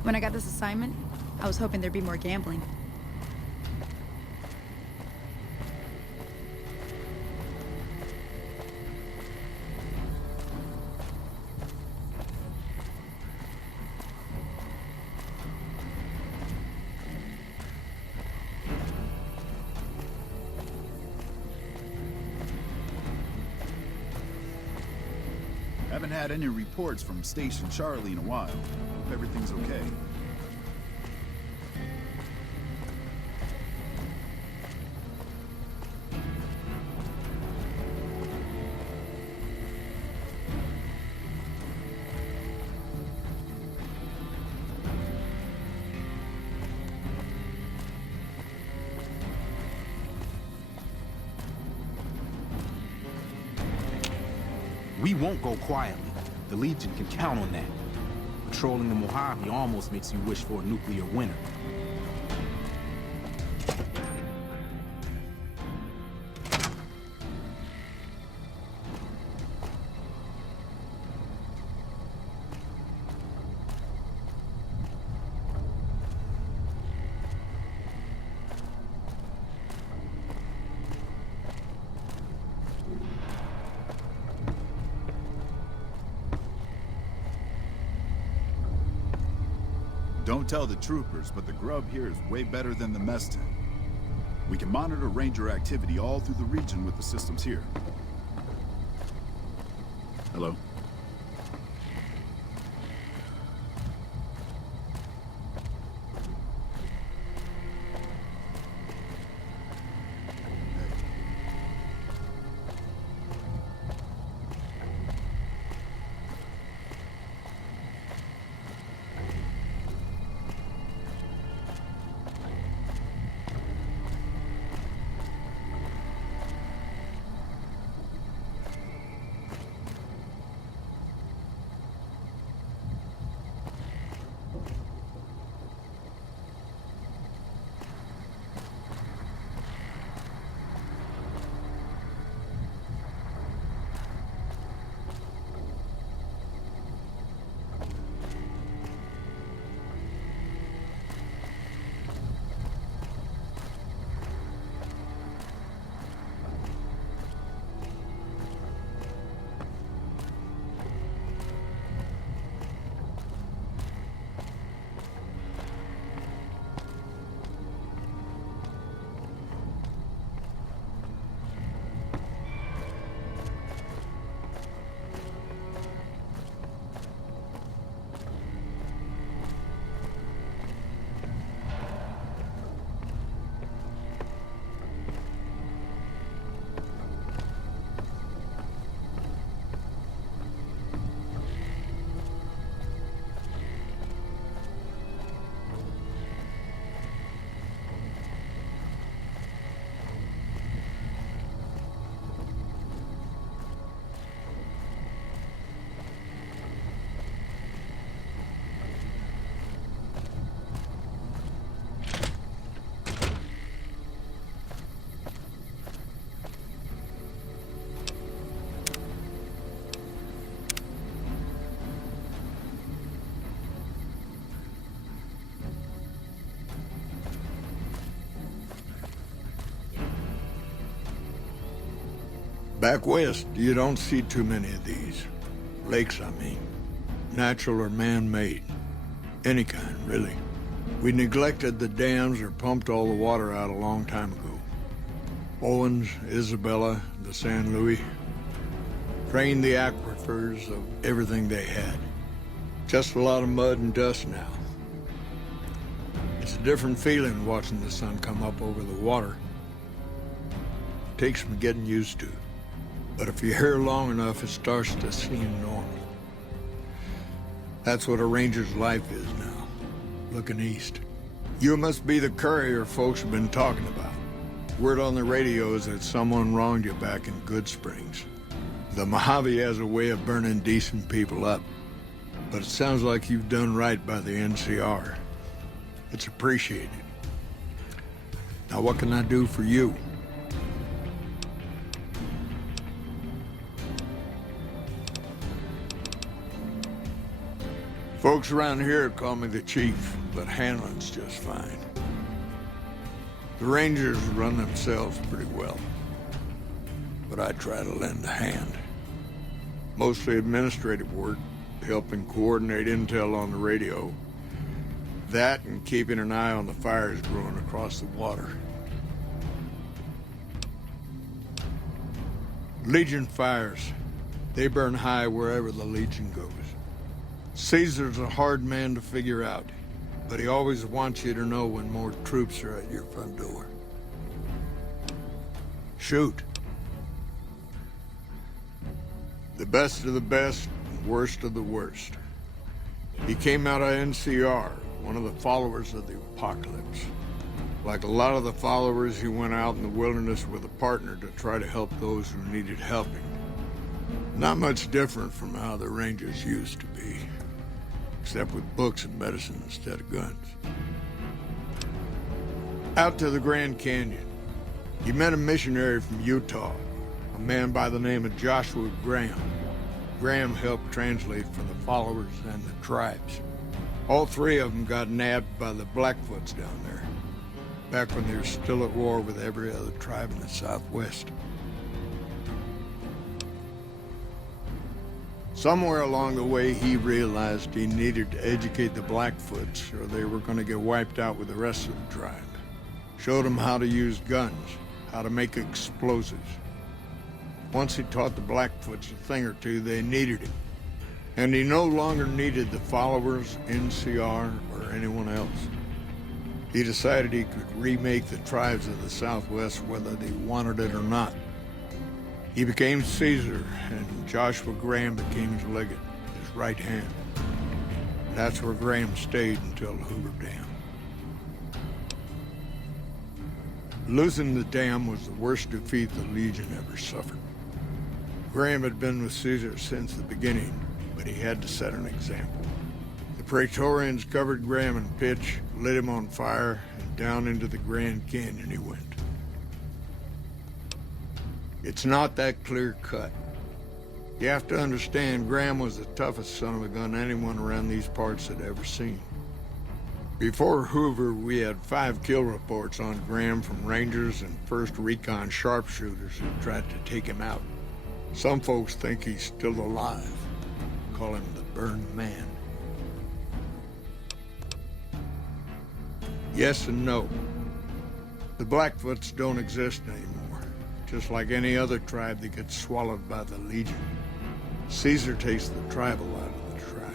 When I got this assignment, I was hoping there'd be more gambling. Haven't had any reports from Station Charlie in a while. Hope everything's okay. We won't go quietly. The Legion can count on that. Patrolling the Mojave almost makes you wish for a nuclear winter. Don't tell the troopers, but the grub here is way better than the mess tent. We can monitor Ranger activity all through the region with the systems here. Hello? Back west, you don't see too many of these. Lakes, I mean. Natural or man-made. Any kind, really. We neglected the dams or pumped all the water out a long time ago. Owens, Isabella, the San Luis. Drained the aquifers of everything they had. Just a lot of mud and dust now. It's a different feeling watching the sun come up over the water. Takes some getting used to. But if you're here long enough, it starts to seem normal. That's what a ranger's life is now, looking east. You must be the courier folks have been talking about. Word on the radio is that someone wronged you back in Good Springs. The Mojave has a way of burning decent people up, but it sounds like you've done right by the NCR. It's appreciated. Now what can I do for you? Folks around here call me the chief, but handling's just fine. The Rangers run themselves pretty well, but I try to lend a hand. Mostly administrative work, helping coordinate intel on the radio. That and keeping an eye on the fires growing across the water. Legion fires. They burn high wherever the Legion goes. Caesar's a hard man to figure out, but he always wants you to know when more troops are at your front door. Shoot. The best of the best, worst of the worst. He came out of NCR, one of the followers of the apocalypse. Like a lot of the followers, he went out in the wilderness with a partner to try to help those who needed helping. Not much different from how the Rangers used to be, except with books and medicine instead of guns. Out to the Grand Canyon, he met a missionary from Utah, a man by the name of Joshua Graham. Graham helped translate for the followers and the tribes. All three of them got nabbed by the Blackfoots down there, back when they were still at war with every other tribe in the Southwest. Somewhere along the way, he realized he needed to educate the Blackfoots or they were going to get wiped out with the rest of the tribe. Showed them how to use guns, how to make explosives. Once he taught the Blackfoots a thing or two, they needed him. And he no longer needed the followers, NCR, or anyone else. He decided he could remake the tribes of the Southwest whether they wanted it or not. He became Caesar, and Joshua Graham became his legate, his right hand. That's where Graham stayed until the Hoover Dam. Losing the dam was the worst defeat the Legion ever suffered. Graham had been with Caesar since the beginning, but he had to set an example. The Praetorians covered Graham in pitch, lit him on fire, and down into the Grand Canyon he went. It's not that clear-cut. You have to understand, Graham was the toughest son of a gun anyone around these parts had ever seen. Before Hoover, we had 5 kill reports on Graham from Rangers and 1st Recon sharpshooters who tried to take him out. Some folks think he's still alive. Call him the Burned Man. Yes and no. The Blackfoots don't exist anymore. Just like any other tribe that gets swallowed by the Legion. Caesar takes the tribal out of the tribe.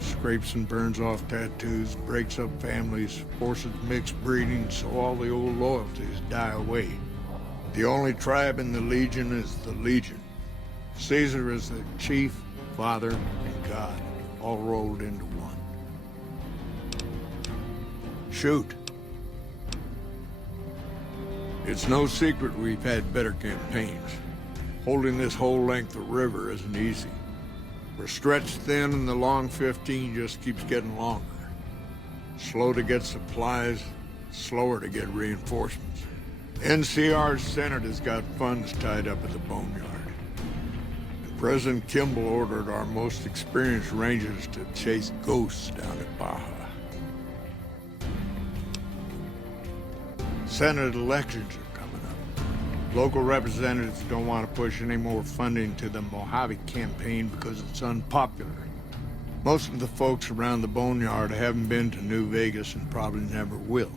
Scrapes and burns off tattoos, breaks up families, forces mixed breeding so all the old loyalties die away. The only tribe in the Legion is the Legion. Caesar is the chief, father, and God, all rolled into one. Shoot. It's no secret we've had better campaigns. Holding this whole length of river isn't easy. We're stretched thin and the long 15 just keeps getting longer. Slow to get supplies, slower to get reinforcements. NCR's Senate has got funds tied up at the Boneyard. And President Kimball ordered our most experienced Rangers to chase ghosts down at Baja. Senate elections are coming up. Local representatives don't want to push any more funding to the Mojave campaign because it's unpopular. Most of the folks around the Boneyard haven't been to New Vegas and probably never will.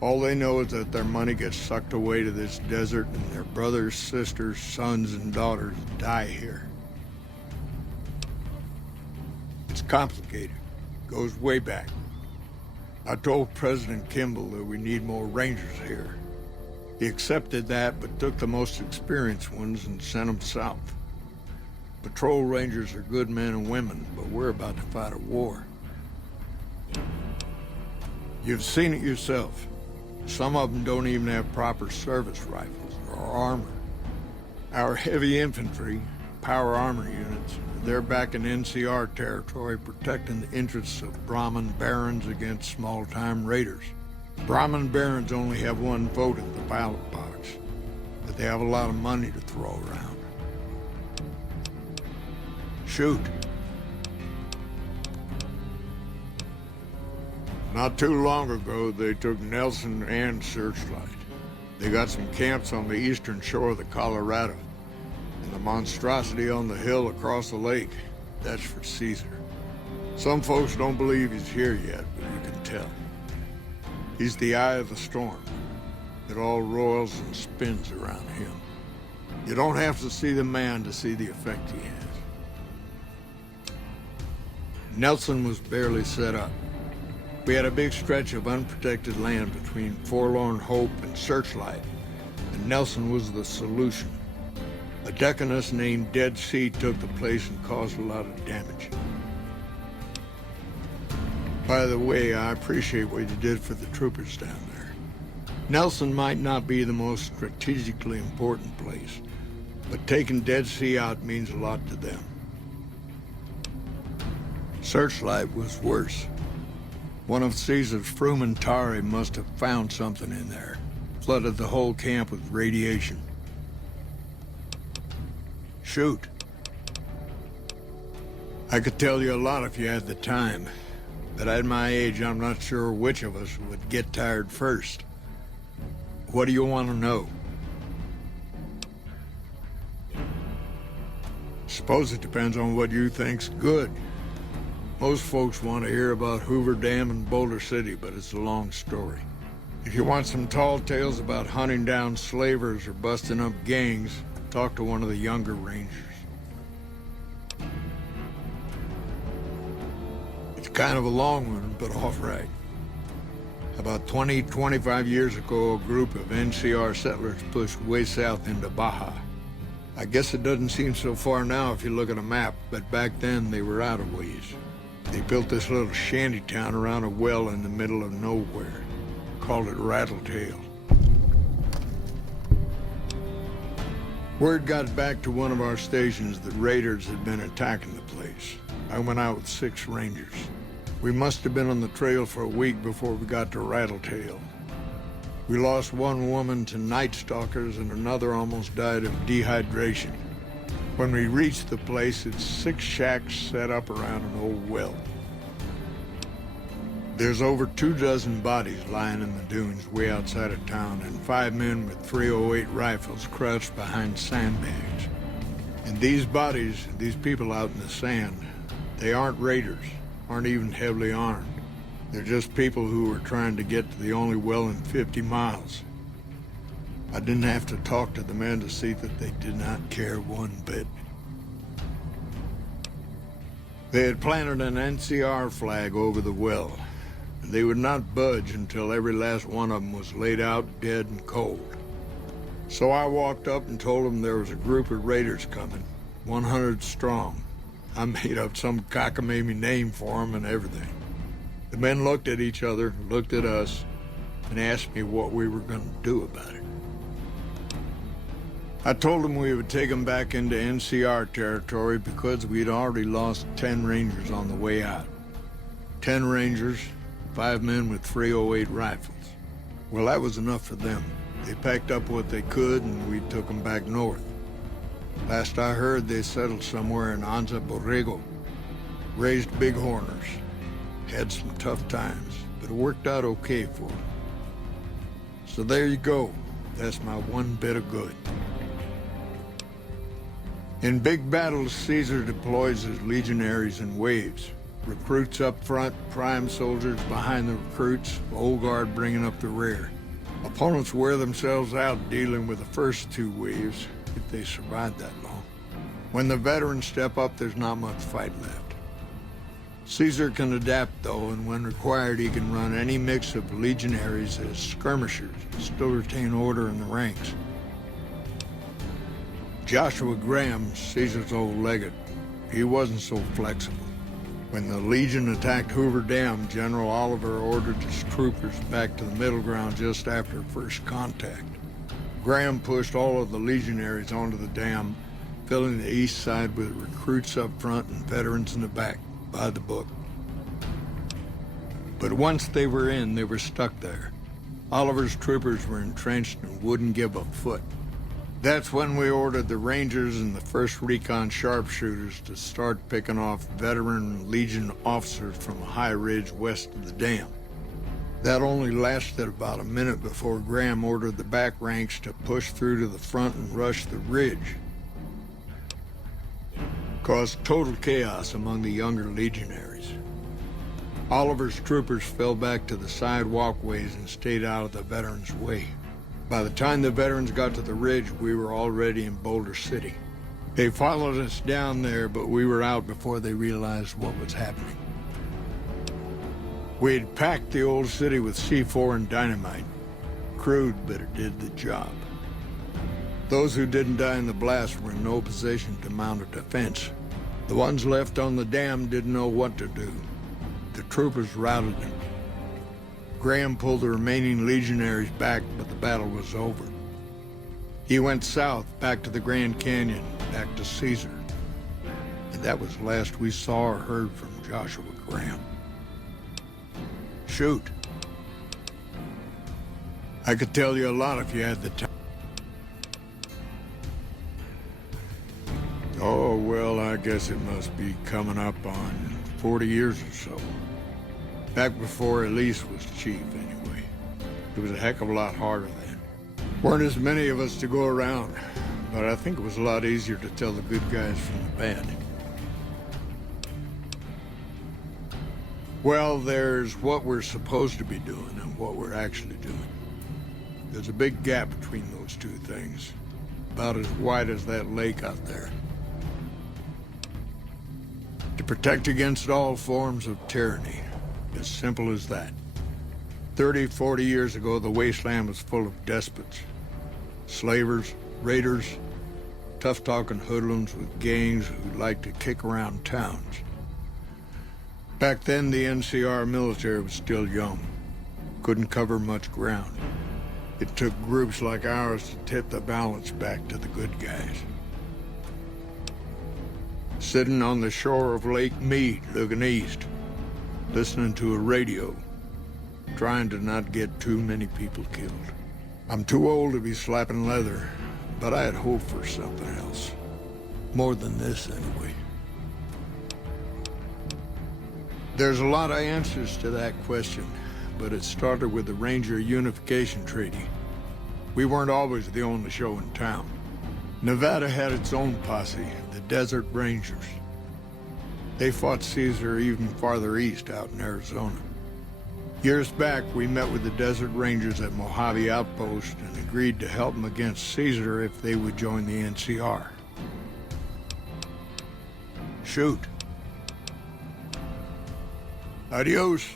All they know is that their money gets sucked away to this desert and their brothers, sisters, sons, and daughters die here. It's complicated. Goes way back. I told President Kimball that we need more Rangers here. He accepted that, but took the most experienced ones and sent them south. Patrol Rangers are good men and women, but we're about to fight a war. You've seen it yourself. Some of them don't even have proper service rifles or armor. Our heavy infantry, power armor units, they're back in NCR territory protecting the interests of Brahmin barons against small-time raiders. Brahmin barons only have one vote at the ballot box, but they have a lot of money to throw around. Shoot. Not too long ago, they took Nelson and Searchlight. They got some camps on the eastern shore of the Colorado. And the monstrosity on the hill across the lake, that's for Caesar. Some folks don't believe he's here yet, but you can tell. He's the eye of the storm. It all roils and spins around him. You don't have to see the man to see the effect he has. Nelson was barely set up. We had a big stretch of unprotected land between Forlorn Hope and Searchlight, and Nelson was the solution. A deaconess named Dead Sea took the place and caused a lot of damage. By the way, I appreciate what you did for the troopers down there. Nelson might not be the most strategically important place, but taking Dead Sea out means a lot to them. Searchlight was worse. One of Caesar's Frumentari must have found something in there. Flooded the whole camp with radiation. Shoot. I could tell you a lot if you had the time, but at my age, I'm not sure which of us would get tired first. What do you want to know? Suppose it depends on what you think's good. Most folks want to hear about Hoover Dam and Boulder City, but it's a long story. If you want some tall tales about hunting down slavers or busting up gangs, talk to one of the younger rangers. It's kind of a long one, but all right. About 25 years ago, a group of NCR settlers pushed way south into Baja. I guess it doesn't seem so far now if you look at a map, but back then they were out of ways. They built this little shanty town around a well in the middle of nowhere. Called it Rattletail. Word got back to one of our stations that raiders had been attacking the place. I went out with 6 rangers. We must have been on the trail for a week before we got to Rattletail. We lost one woman to night stalkers and another almost died of dehydration. When we reached the place, it's 6 shacks set up around an old well. There's over 24 bodies lying in the dunes way outside of town, and 5 men with .308 rifles crouched behind sandbags. And these bodies, these people out in the sand, they aren't raiders, aren't even heavily armed. They're just people who were trying to get to the only well in 50 miles. I didn't have to talk to the men to see that they did not care one bit. They had planted an NCR flag over the well. They would not budge until every last one of them was laid out dead and cold. So I walked up and told them there was a group of raiders coming, 100 strong. I made up some cockamamie name for them and everything. The men looked at each other, looked at us, and asked me what we were going to do about it. I told them we would take them back into NCR territory because we'd already lost 10 rangers on the way out. 10 rangers, 5 men with .308 rifles. Well, that was enough for them. They packed up what they could and we took them back north. Last I heard, they settled somewhere in Anza Borrego. Raised bighorners. Had some tough times, but it worked out okay for them. So there you go. That's my one bit of good. In big battles, Caesar deploys his legionaries in waves. Recruits up front, prime soldiers behind the recruits, old guard bringing up the rear. Opponents wear themselves out dealing with the first 2 waves, if they survive that long. When the veterans step up, there's not much fight left. Caesar can adapt, though, and when required, he can run any mix of legionaries as skirmishers and still retain order in the ranks. Joshua Graham, Caesar's old legate, he wasn't so flexible. When the Legion attacked Hoover Dam, General Oliver ordered his troopers back to the middle ground just after first contact. Graham pushed all of the legionaries onto the dam, filling the east side with recruits up front and veterans in the back, by the book. But once they were in, they were stuck there. Oliver's troopers were entrenched and wouldn't give a foot. That's when we ordered the Rangers and the 1st Recon sharpshooters to start picking off veteran Legion officers from a high ridge west of the dam. That only lasted about a minute before Graham ordered the back ranks to push through to the front and rush the ridge. Caused total chaos among the younger legionaries. Oliver's troopers fell back to the side walkways and stayed out of the veterans' way. By the time the veterans got to the ridge, we were already in Boulder City. They followed us down there, but we were out before they realized what was happening. We had packed the old city with C4 and dynamite. Crude, but it did the job. Those who didn't die in the blast were in no position to mount a defense. The ones left on the dam didn't know what to do. The troopers routed them. Graham pulled the remaining legionaries back, but the battle was over. He went south, back to the Grand Canyon, back to Caesar. And that was the last we saw or heard from Joshua Graham. Shoot. I could tell you a lot if you had the time. Oh, well, I guess it must be coming up on 40 years or so. Back before Elise was chief, anyway. It was a heck of a lot harder then. Weren't as many of us to go around, but I think it was a lot easier to tell the good guys from the bad. Well, there's what we're supposed to be doing and what we're actually doing. There's a big gap between those two things, about as wide as that lake out there. To protect against all forms of tyranny, as simple as that. 30, 40 years ago, the wasteland was full of despots, slavers, raiders, tough-talking hoodlums with gangs who liked to kick around towns. Back then, the NCR military was still young, couldn't cover much ground. It took groups like ours to tip the balance back to the good guys. Sitting on the shore of Lake Mead, looking east, listening to a radio, trying to not get too many people killed. I'm too old to be slapping leather, but I had hoped for something else. More than this, anyway. There's a lot of answers to that question, but it started with the Ranger Unification Treaty. We weren't always the only show in town. Nevada had its own posse, the Desert Rangers. They fought Caesar even farther east, out in Arizona. Years back, we met with the Desert Rangers at Mojave Outpost and agreed to help them against Caesar if they would join the NCR. Shoot. Adios.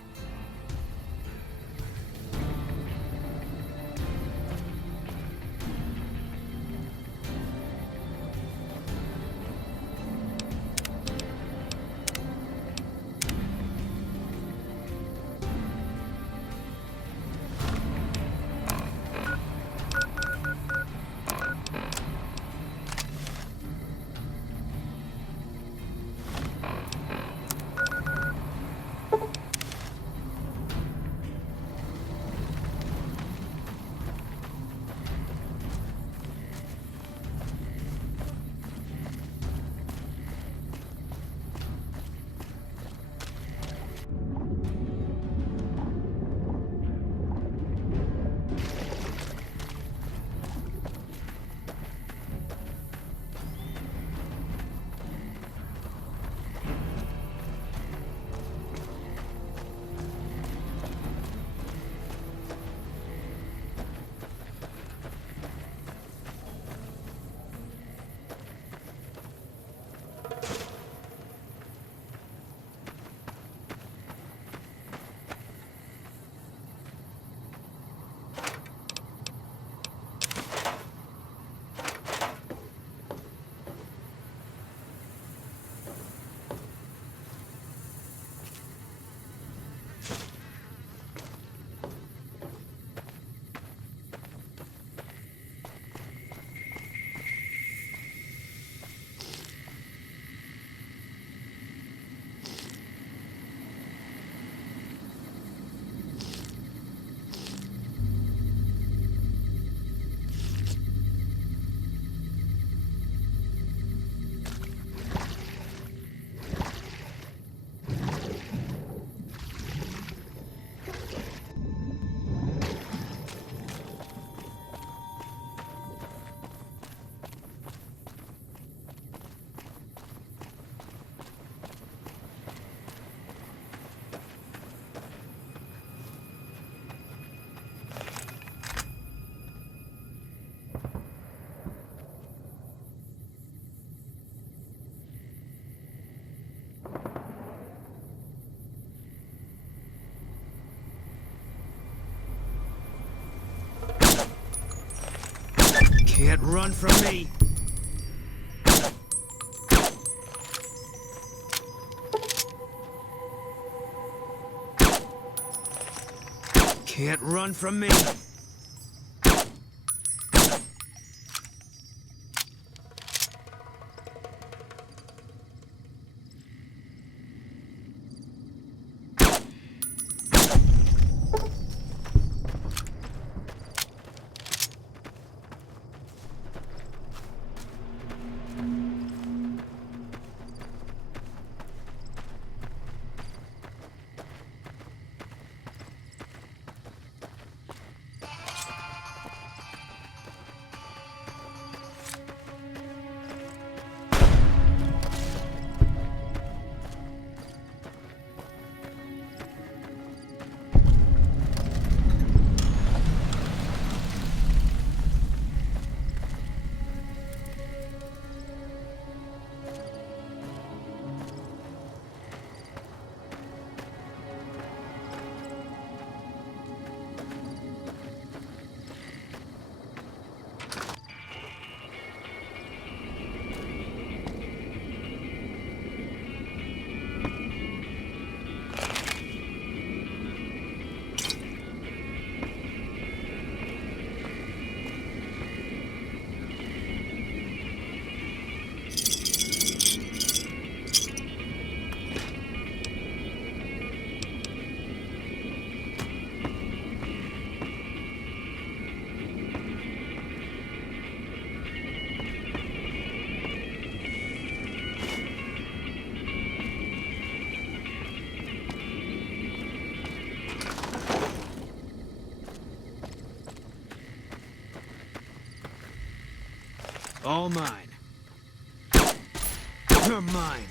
Can't run from me. Can't run from me. All mine. You're mine.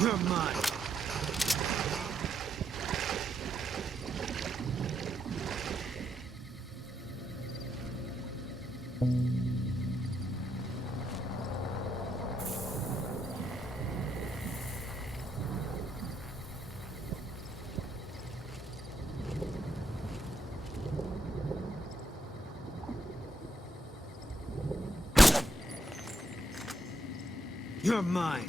You're mine. You're mine.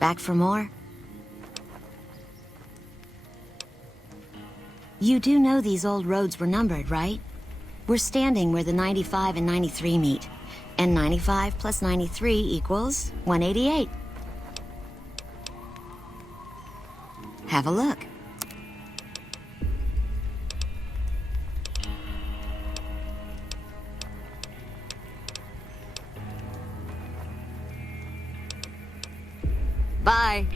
Back for more? You do know these old roads were numbered, right? We're standing where the 95 and 93 meet. And 95 plus 93 equals 188. Have a look. Bye.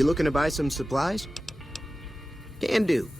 You looking to buy some supplies? Can do.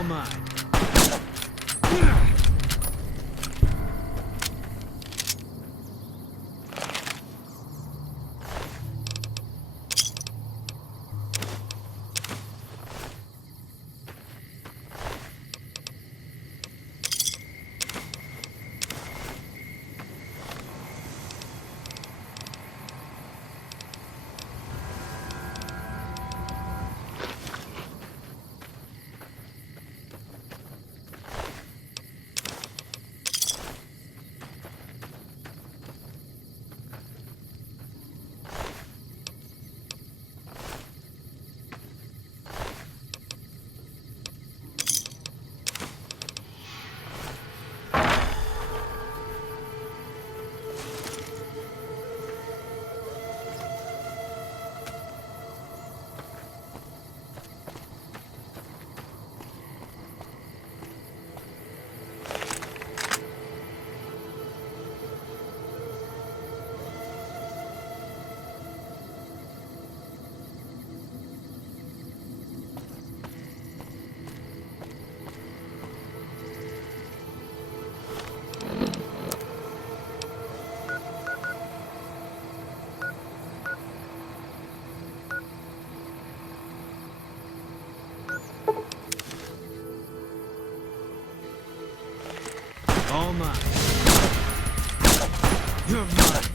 All mine. All mine. You're mine.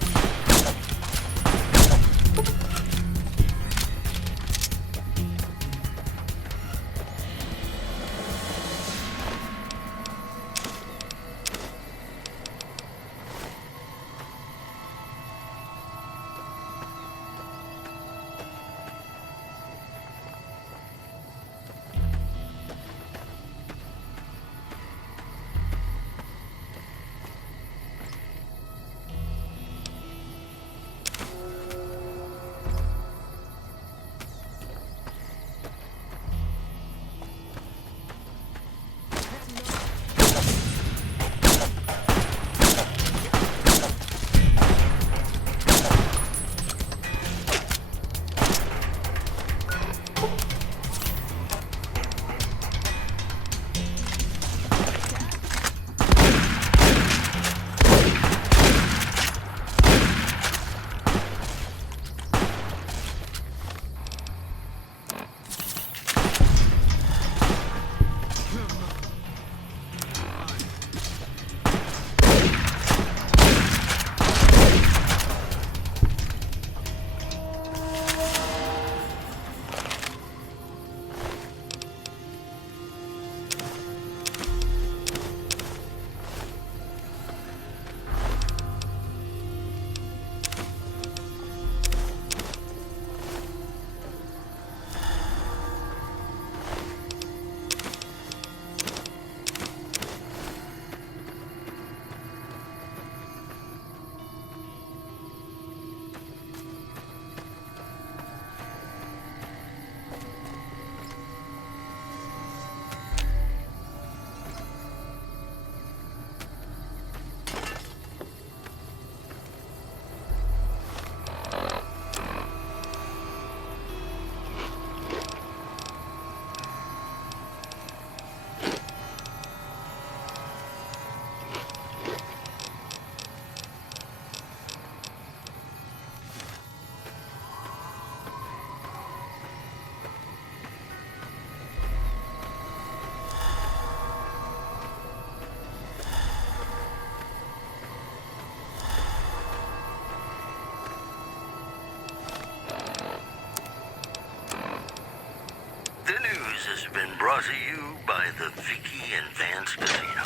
Has been brought to you by the Vicky and Vance Casino.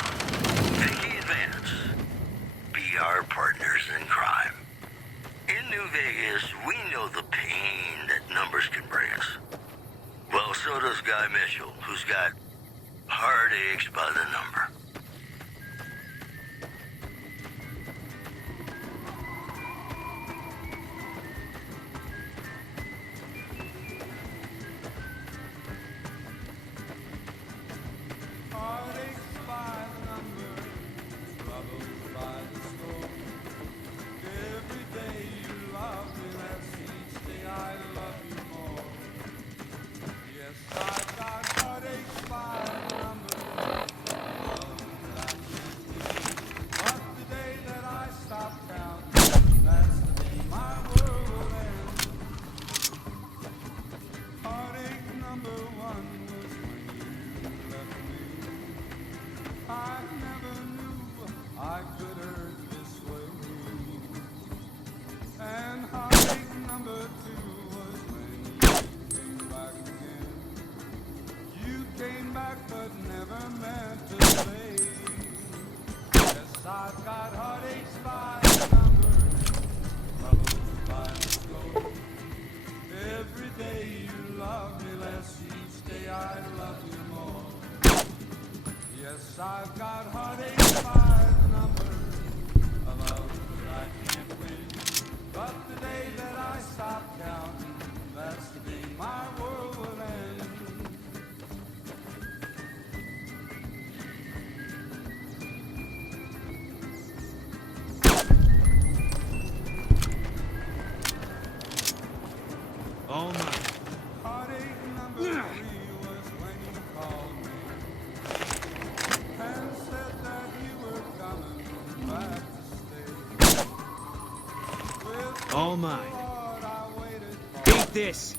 Vicky and Vance, be our partners in crime. In New Vegas, we know the pain that numbers can bring us. Well, so does Guy Mitchell, who's got heartaches by the number. Yes, I got heartaches by the number. I've got heartaches by the number of love that I can't win. But the day that I stop counting, that's the day my world will end. All mine. Heartache number 3 was when you called me and said that you were coming back to stay. With All mine. Lord, I waited Beat this.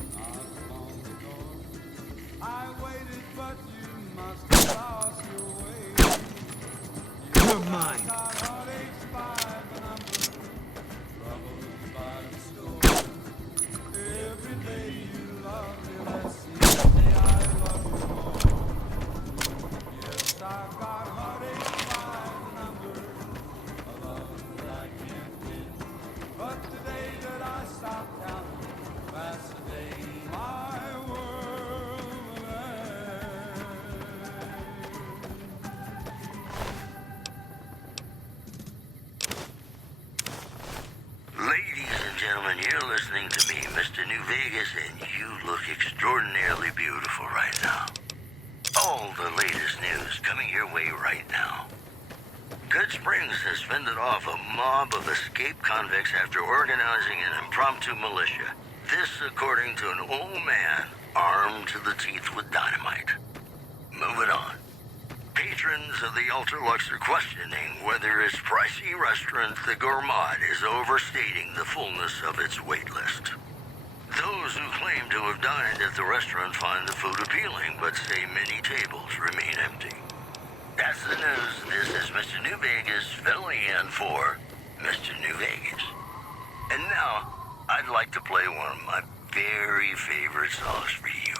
I waited, but you must have lost your way. You're mine. Got heartaches by the number, troubles by the score. Every day you love me less, each day I love you more. Yes, I've got heartaches by the number, a love that I can't win. But the day that I stop counting, that's the day my world will end. Ladies and gentlemen, you're listening to me, Mr. New Vegas, and you look extraordinarily beautiful right now. All the latest news coming your way right now. Good Springs has fended off a mob of escaped convicts after organizing an impromptu militia. This according to an old man armed to the teeth with dynamite. Moving on. Patrons of the Ultralux are questioning whether its pricey restaurant, the Gourmand, is overstating the fullness of its wait list. Those who claim to have dined at the restaurant find the food appealing, but say many tables remain empty. That's the news. This is Mr. New Vegas filling in for Mr. New Vegas. And now, I'd like to play one of my very favorite songs for you.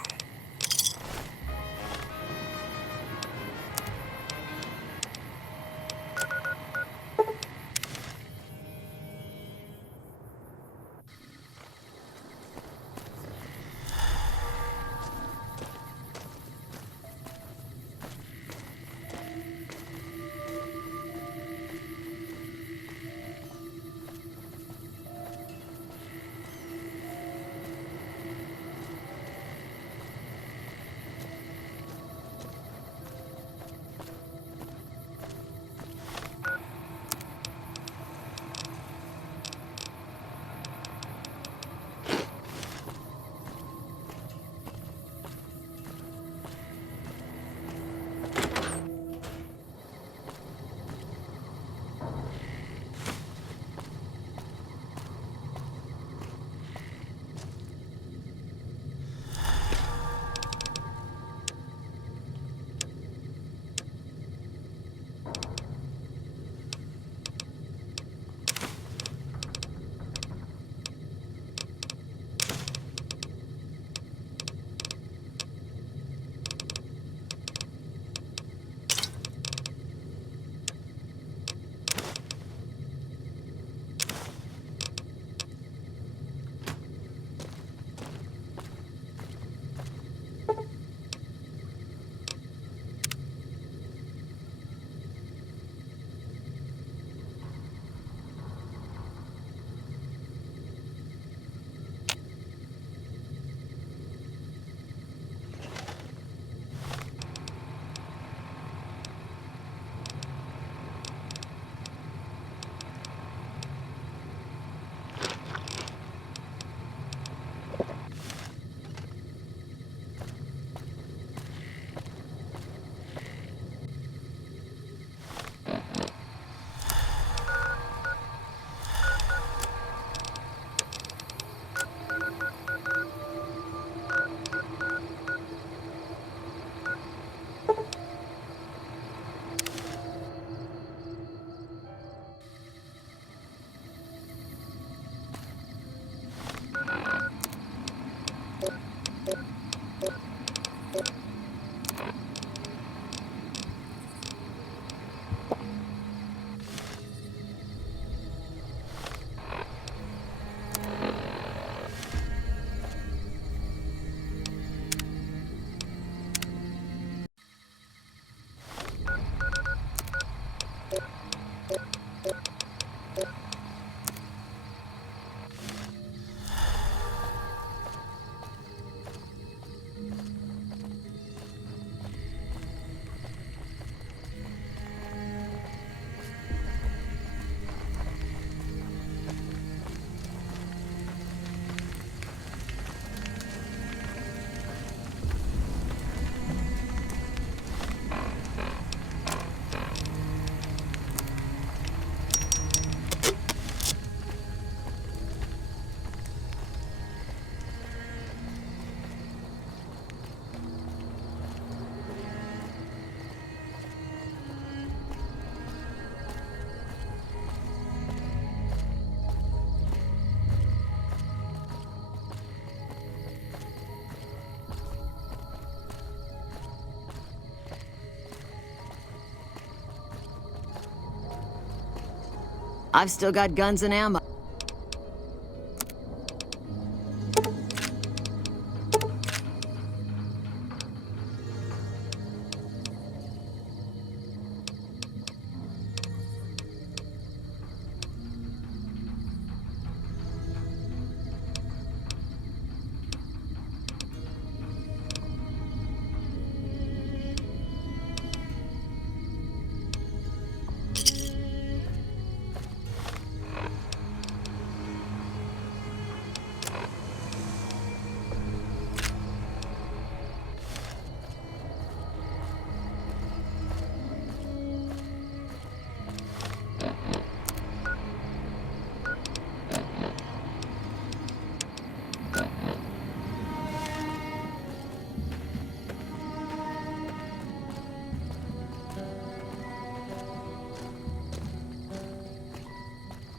I've still got guns and ammo.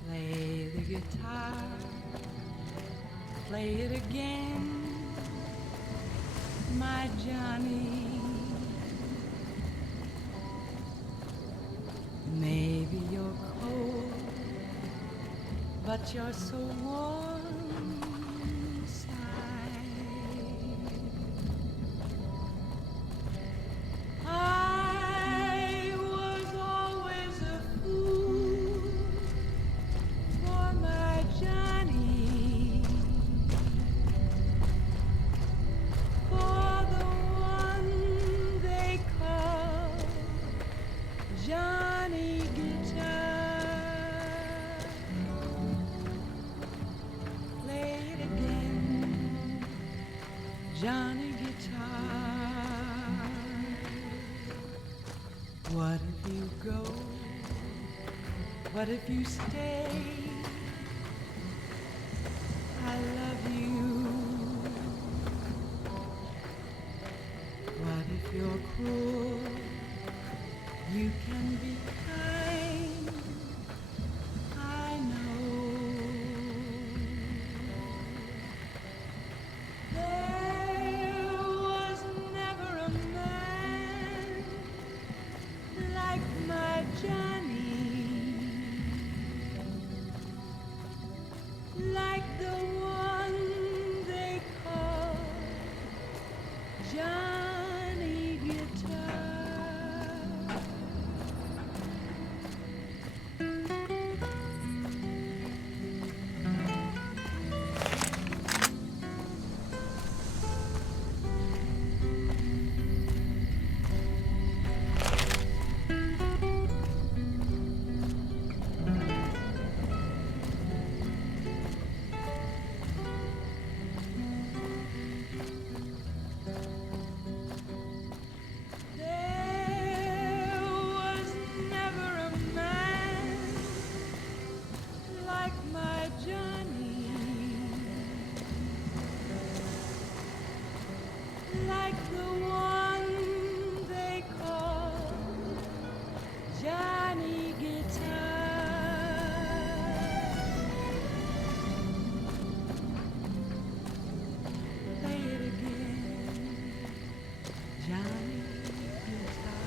Play the guitar, play it again, my Johnny. Maybe you're cold, but you're so warm inside. I was always a fool for my Johnny, for the one they call Johnny Guitar. Play it again, Johnny Guitar. What if you go? What if you stay? I love you. What if you're cruel? You can be kind. I know. There was never a man like my Johnny, like the one they call Johnny Guitar. There was never a man like my Johnny, like the one they call Johnny Guitar. Play it again, Johnny Guitar.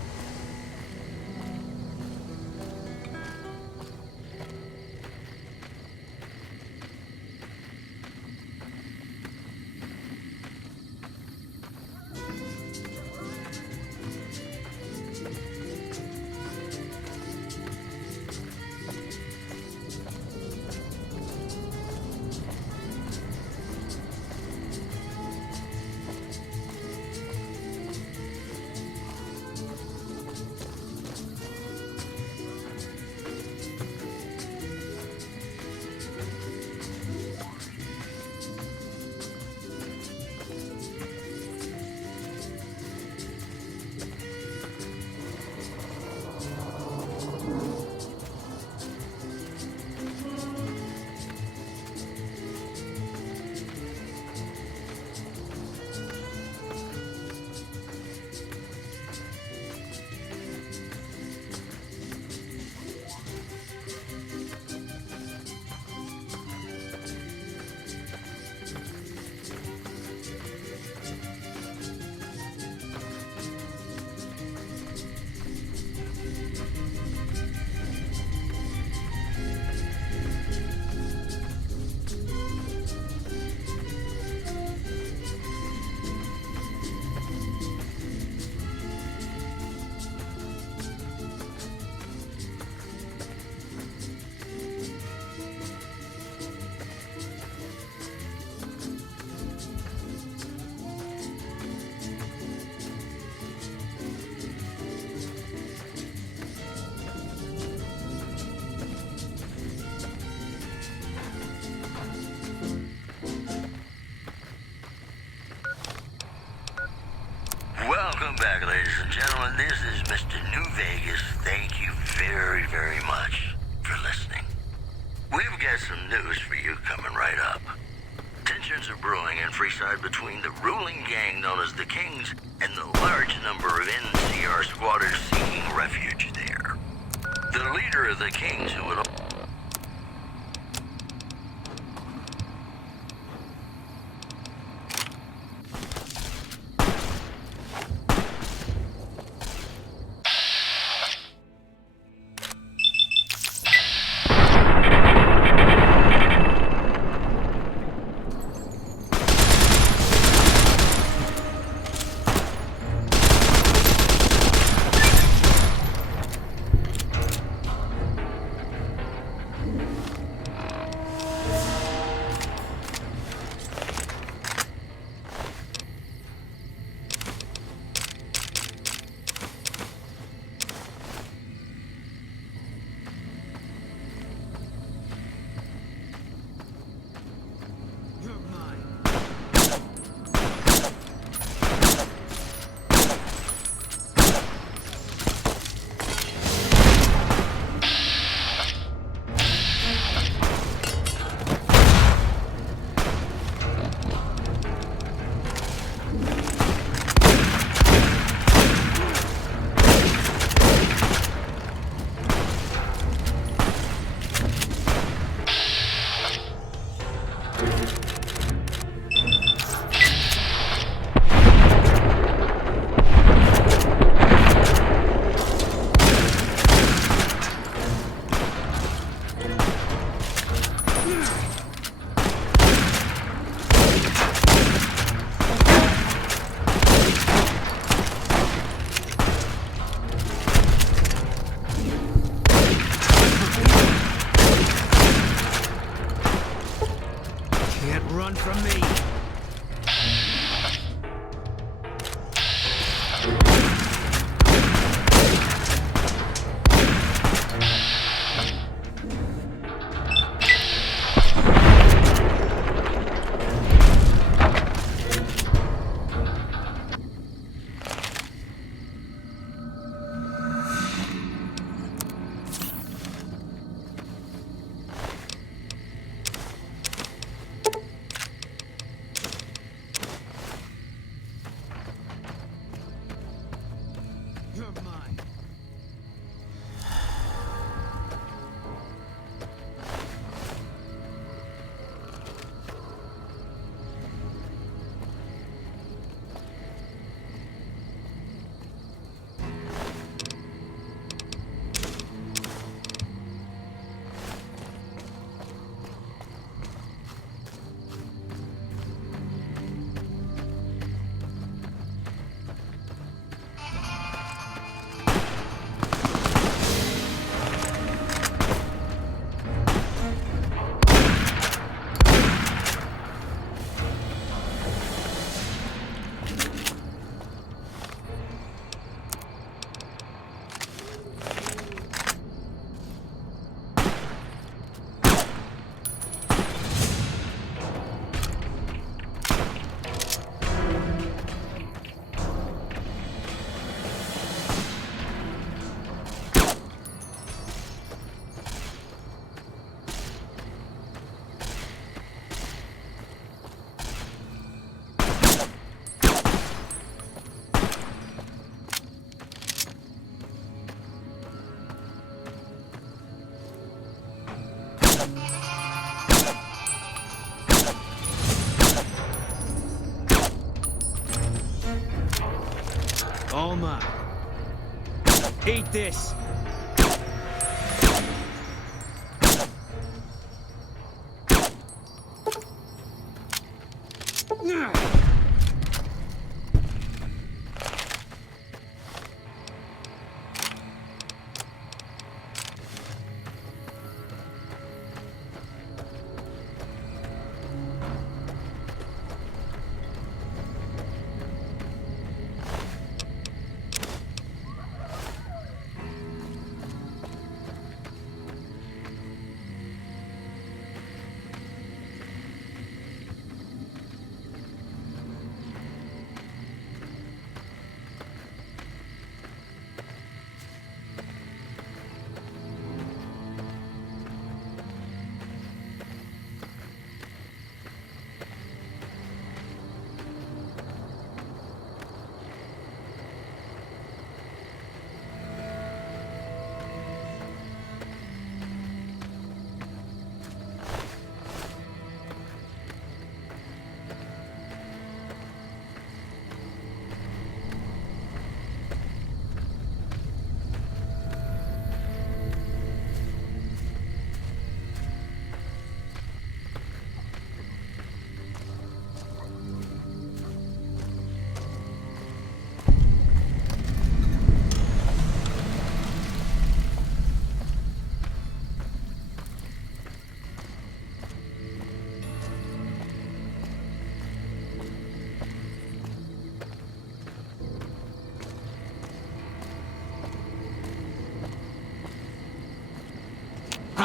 Welcome back, ladies and gentlemen. This is Mr. New Vegas. Thank you very, very much for listening. We've got some news for you coming right up. Tensions are brewing in Freeside between the ruling gang known as the Kings and the large number of NCR squatters seeking refuge there. The leader of the Kings, who would... All mine. Eat this.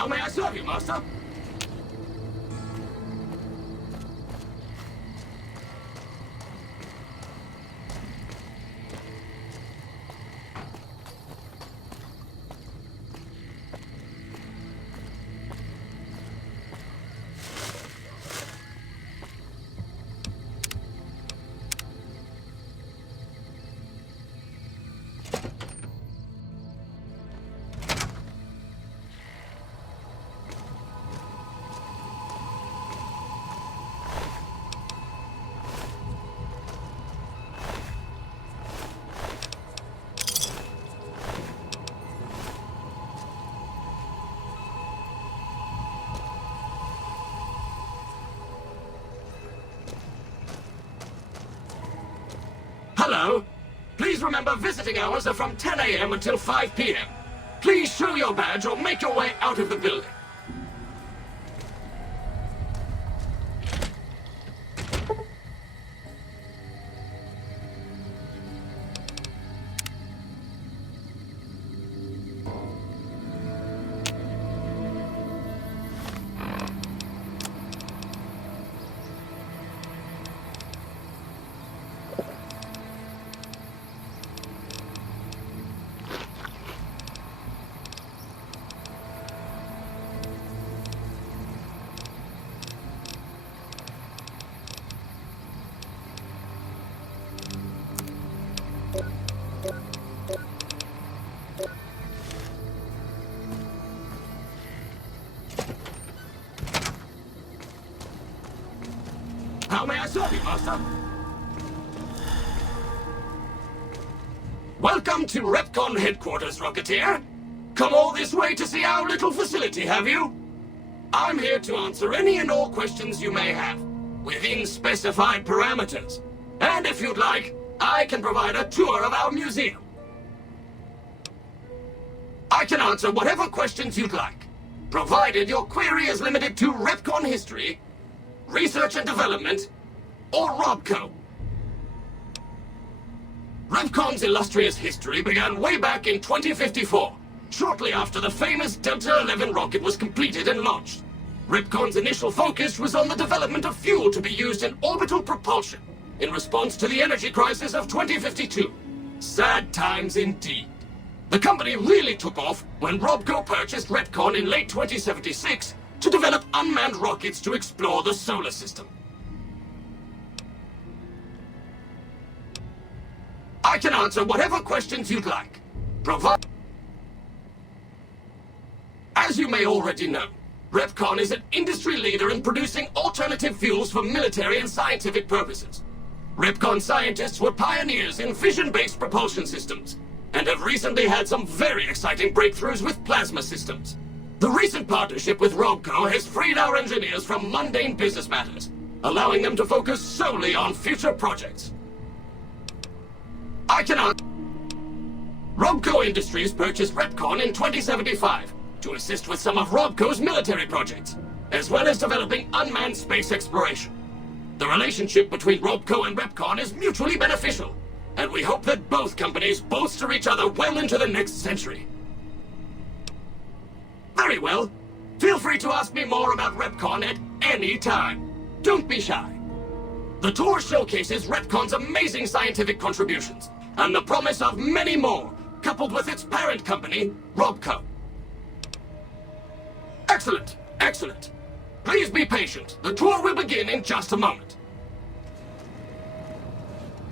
How may I serve you, Master? Hello. Please remember visiting hours are from 10 a.m. until 5 p.m. Please show your badge or make your way out of the building. How may I serve you, Master? Welcome to Repcon headquarters, Rocketeer. Come all this way to see our little facility, have you? I'm here to answer any and all questions you may have, within specified parameters. And if you'd like, I can provide a tour of our museum. I can answer whatever questions you'd like, provided your query is limited to Repcon history, research and development, or Robco. Repcon's illustrious history began way back in 2054, shortly after the famous Delta-11 rocket was completed and launched. Repcon's initial focus was on the development of fuel to be used in orbital propulsion in response to the energy crisis of 2052. Sad times indeed. The company really took off when Robco purchased Repcon in late 2076 to develop unmanned rockets to explore the solar system. I can answer whatever questions you'd like, As you may already know, Repcon is an industry leader in producing alternative fuels for military and scientific purposes. Repcon scientists were pioneers in fission-based propulsion systems, and have recently had some very exciting breakthroughs with plasma systems. The recent partnership with Robco has freed our engineers from mundane business matters, allowing them to focus solely on future projects. Robco Industries purchased Repcon in 2075 to assist with some of Robco's military projects, as well as developing unmanned space exploration. The relationship between Robco and Repcon is mutually beneficial, and we hope that both companies bolster each other well into the next century. Very well. Feel free to ask me more about Repcon at any time. Don't be shy. The tour showcases Repcon's amazing scientific contributions, and the promise of many more, coupled with its parent company, Robco. Excellent, excellent. Please be patient. The tour will begin in just a moment.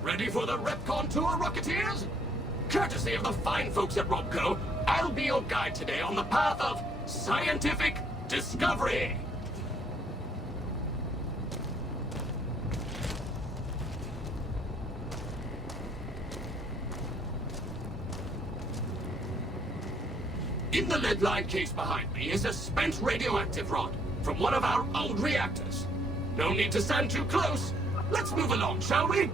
Ready for the Repcon tour, Rocketeers? Courtesy of the fine folks at Robco, I'll be your guide today on the path of scientific discovery. In the lead-lined case behind me is a spent radioactive rod from one of our old reactors. No need to stand too close. Let's move along, shall we?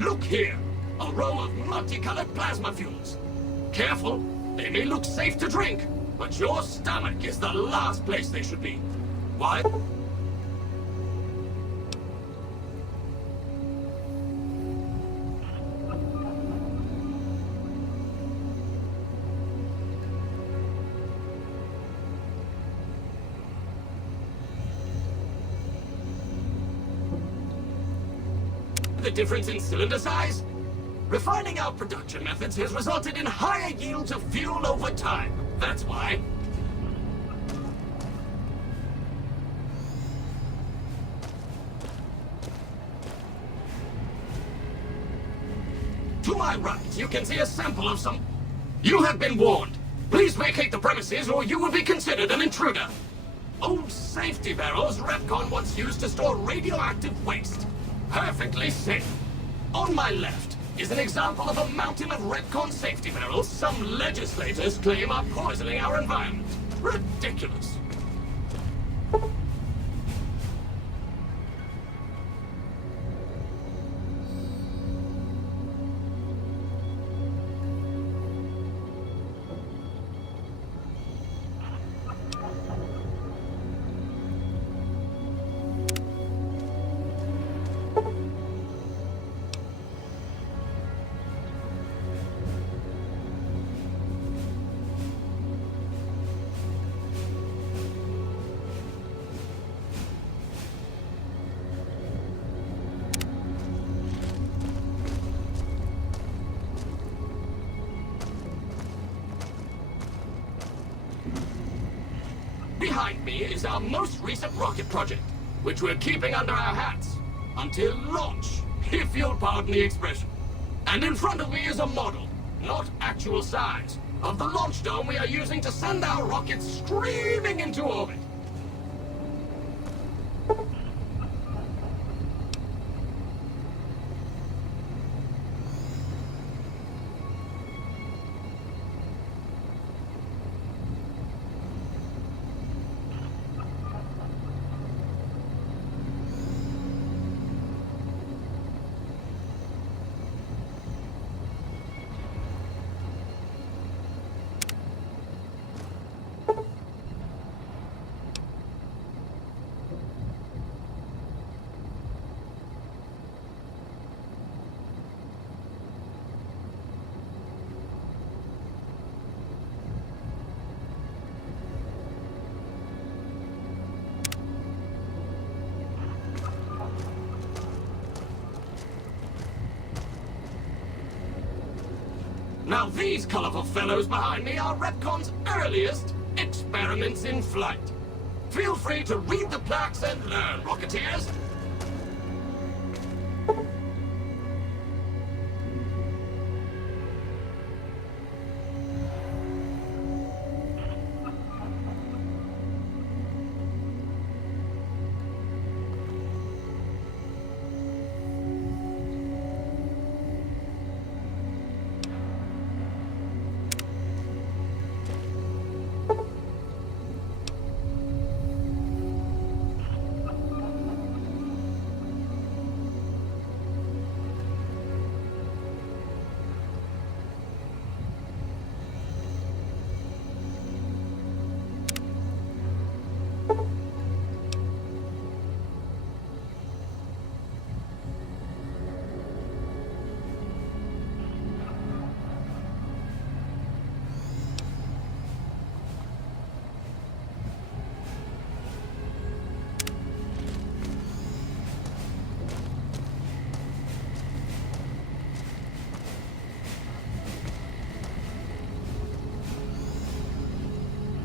Look here, a row of multicolored plasma fuels. Careful, they may look safe to drink, but your stomach is the last place they should be. Why? The difference in cylinder size? Refining our production methods has resulted in higher yields of fuel over time. That's why. To my right, you can see a sample of some... You have been warned. Please vacate the premises or you will be considered an intruder. Old safety barrels Repcon once used to store radioactive waste. Perfectly safe. On my left is an example of a mountain of Repcon safety barrels some legislators claim are poisoning our environment. Ridiculous. Behind me is our most recent rocket project, which we're keeping under our hats until launch, if you'll pardon the expression. And in front of me is a model, not actual size, of the launch dome we are using to send our rockets screaming into orbit. Now these colorful fellows behind me are Repcon's earliest experiments in flight. Feel free to read the plaques and learn, Rocketeers.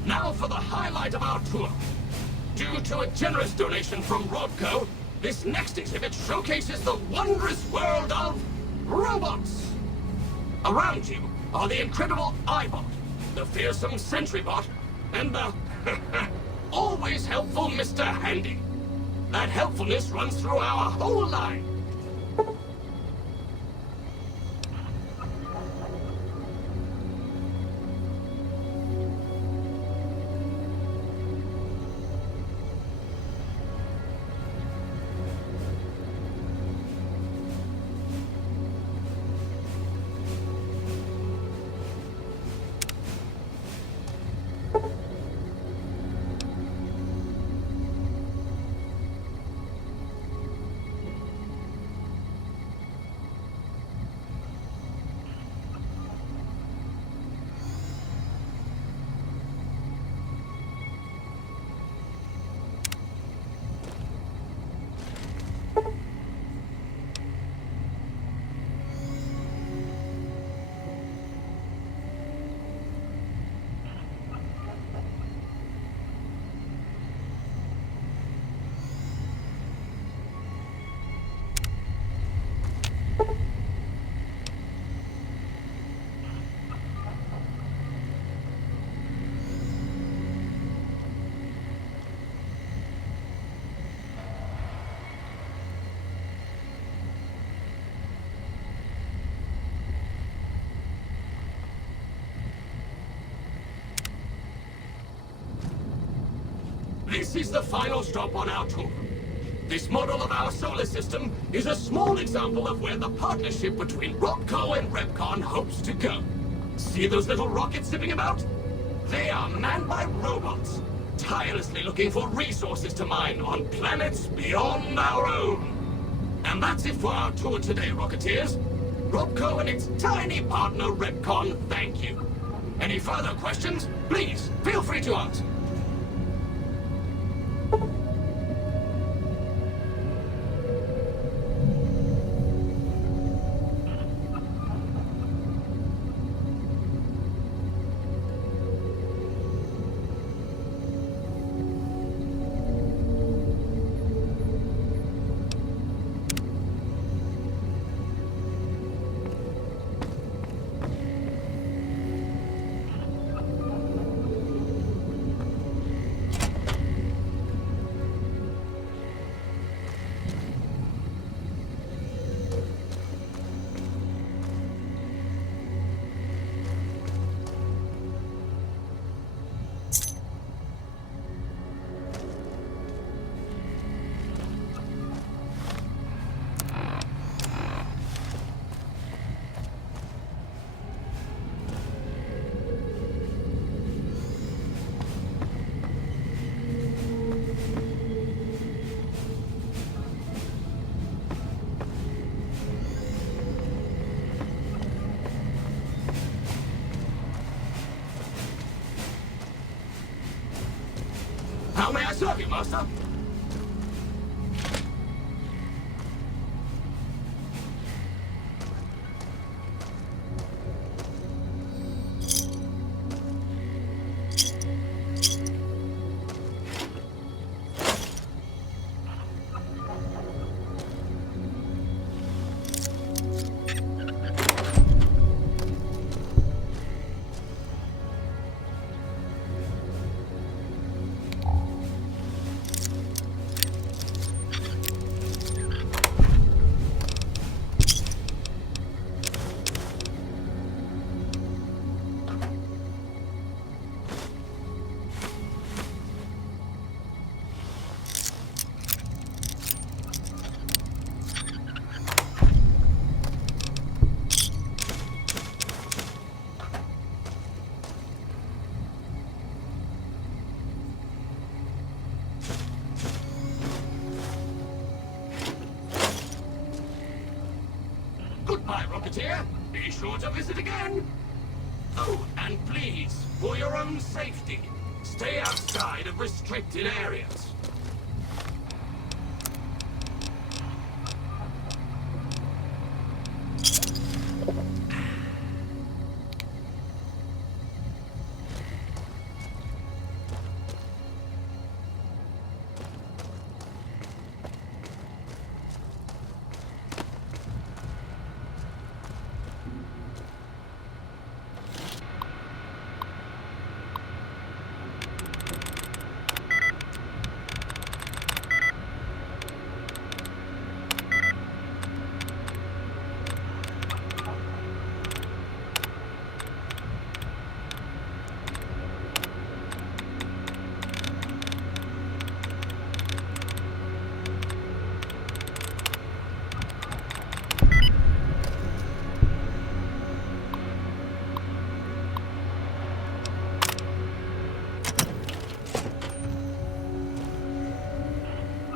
Now for the highlight of our tour. Due to a generous donation from Rodco, this next exhibit showcases the wondrous world of robots. Around you are the incredible iBot, the fearsome SentryBot, and the always helpful Mr. Handy. That helpfulness runs through our whole line. this is the final stop on our tour. This model of our solar system is a small example of where the partnership between Robco and Repcon hopes to go. See those little rockets zipping about? They are manned by robots, tirelessly looking for resources to mine on planets beyond our own. And that's it for our tour today, Rocketeers. Robco and its tiny partner, Repcon, thank you. Any further questions, please feel free to ask. How may I serve you, Master? Goodbye, Rocketeer. Be sure to visit again. Oh, and please, for your own safety, stay outside of restricted areas.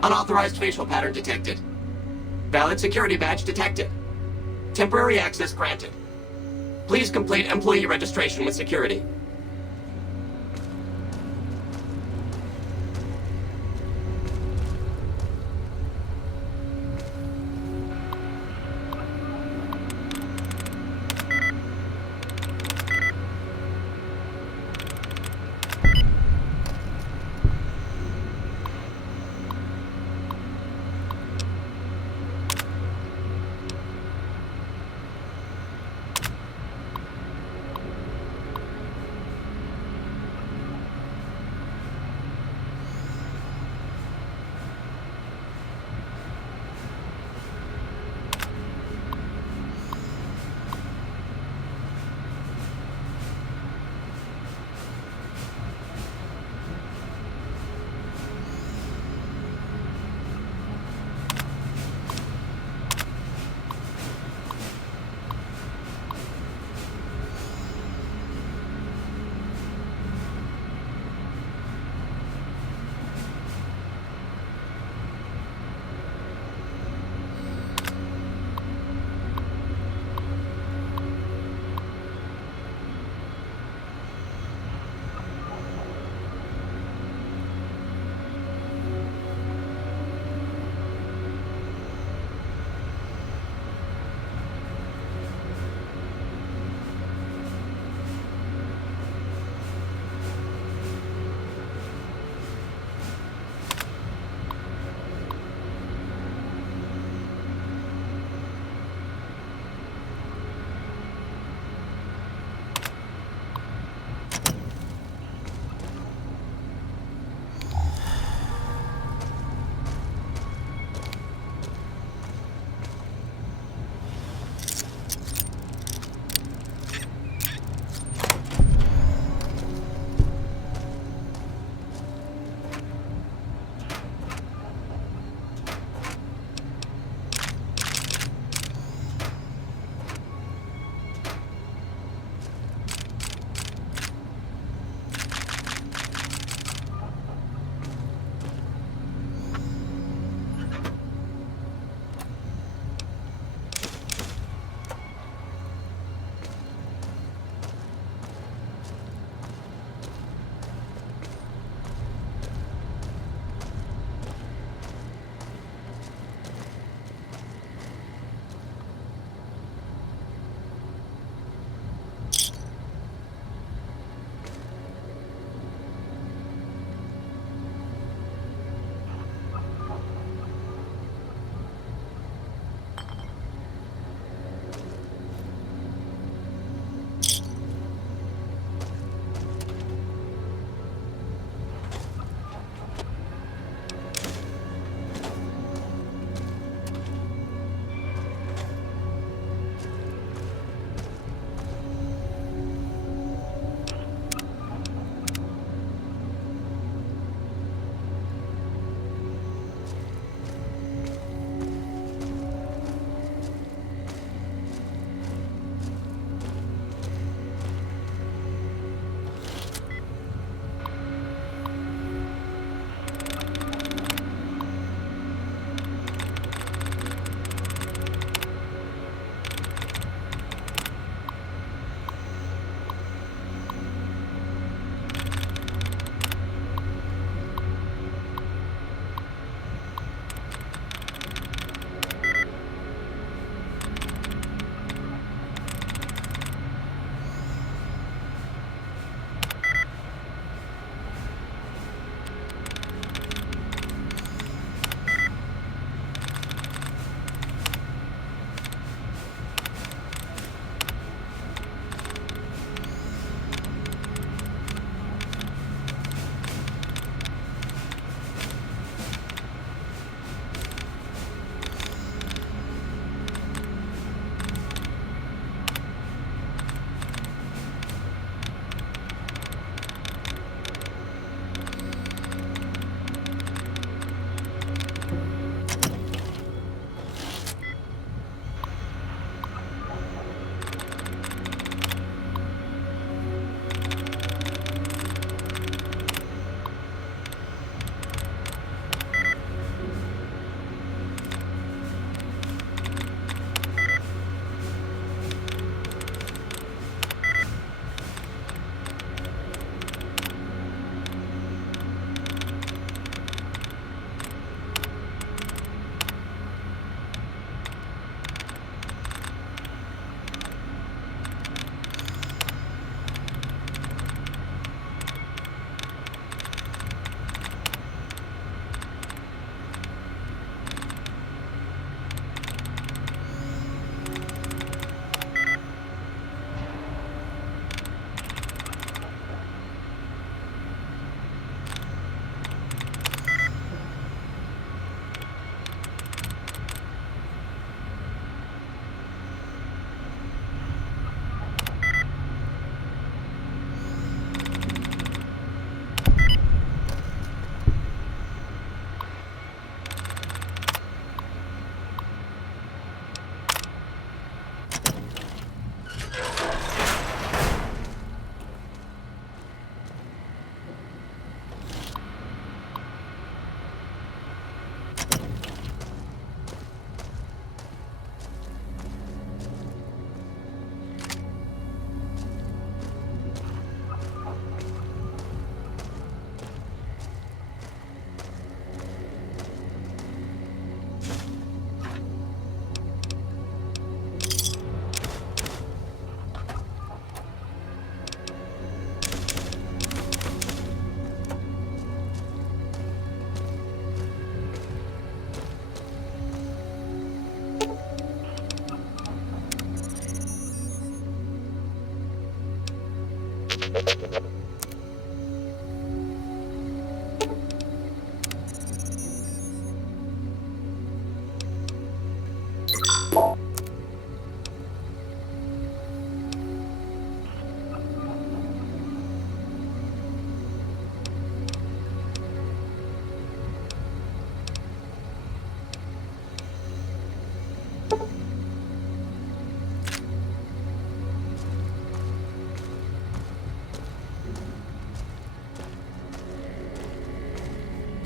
Unauthorized facial pattern detected. Valid security badge detected. Temporary access granted. Please complete employee registration with security.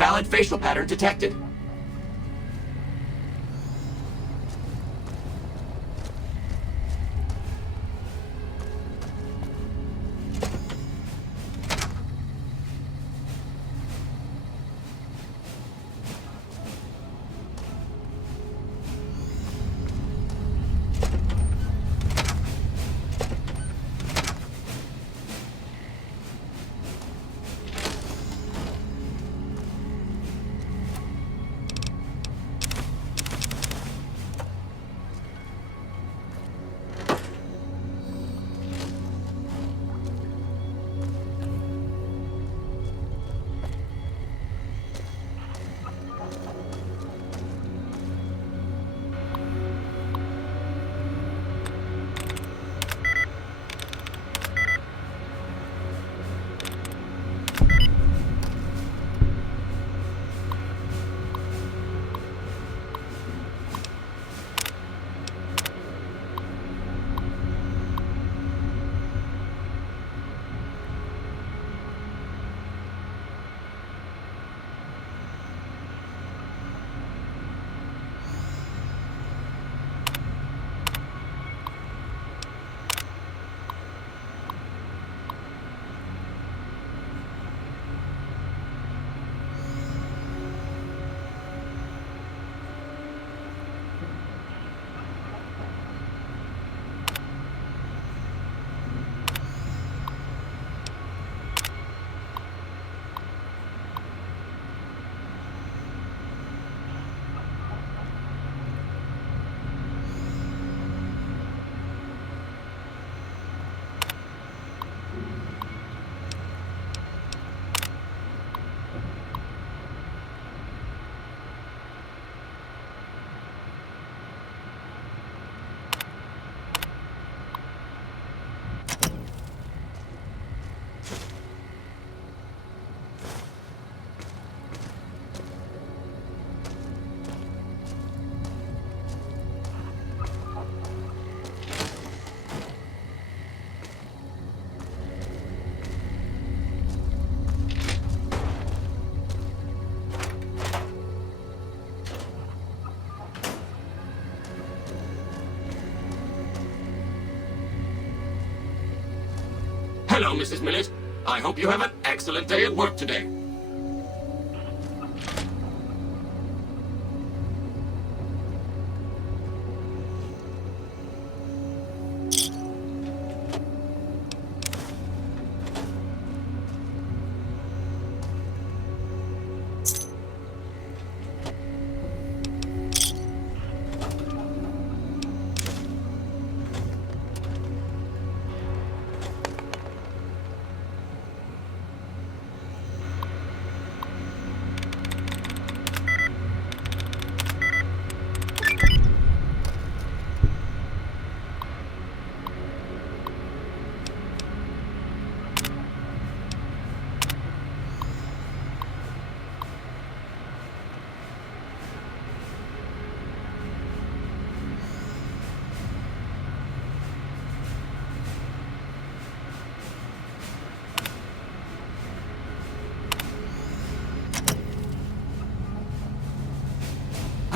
Valid facial pattern detected. Hello, Mrs. Millet. I hope you have an excellent day at work today.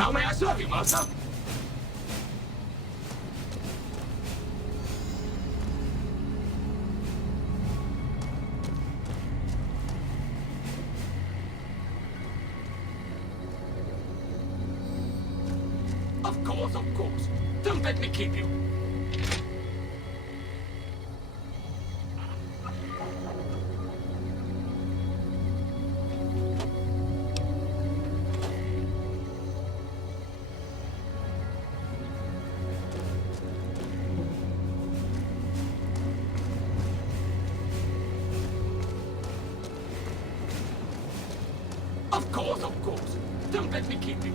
How may I serve you, master? Of course, of course. Don't let me keep you. course, of course. Don't let me keep you.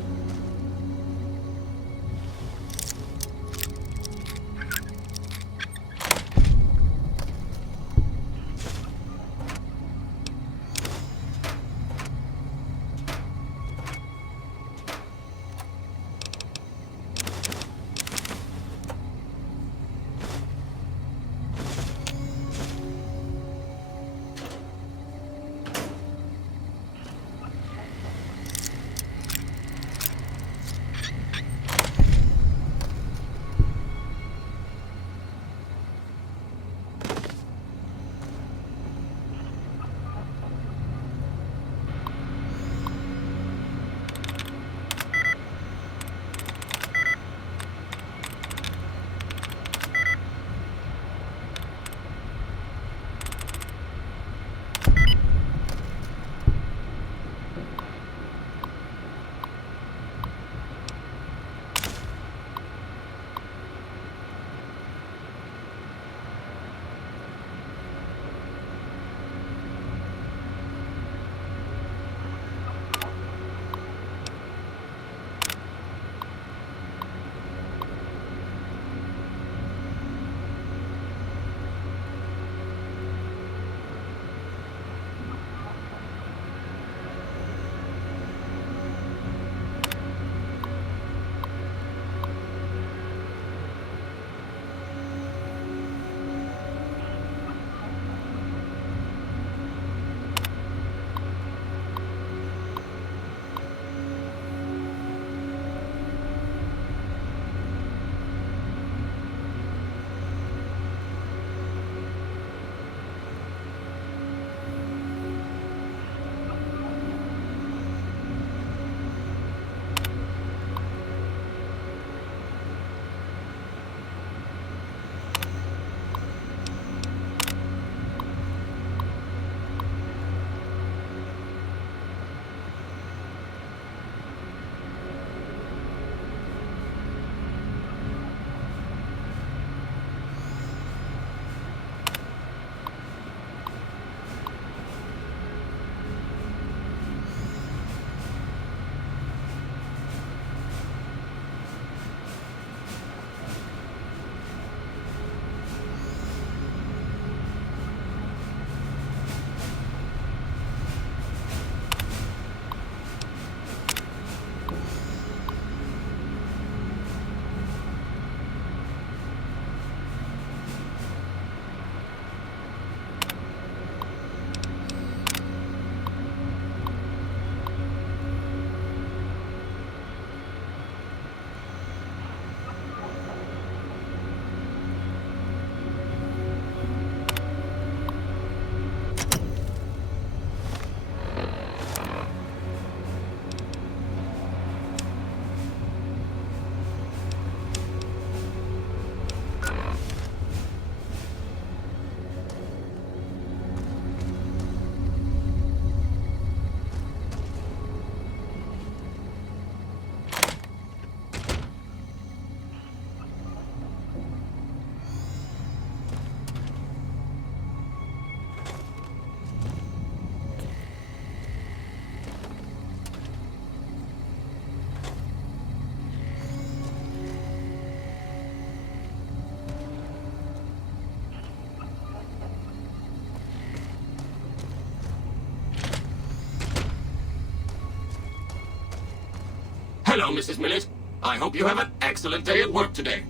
Hello, Mrs. Millet. I hope you have an excellent day at work today.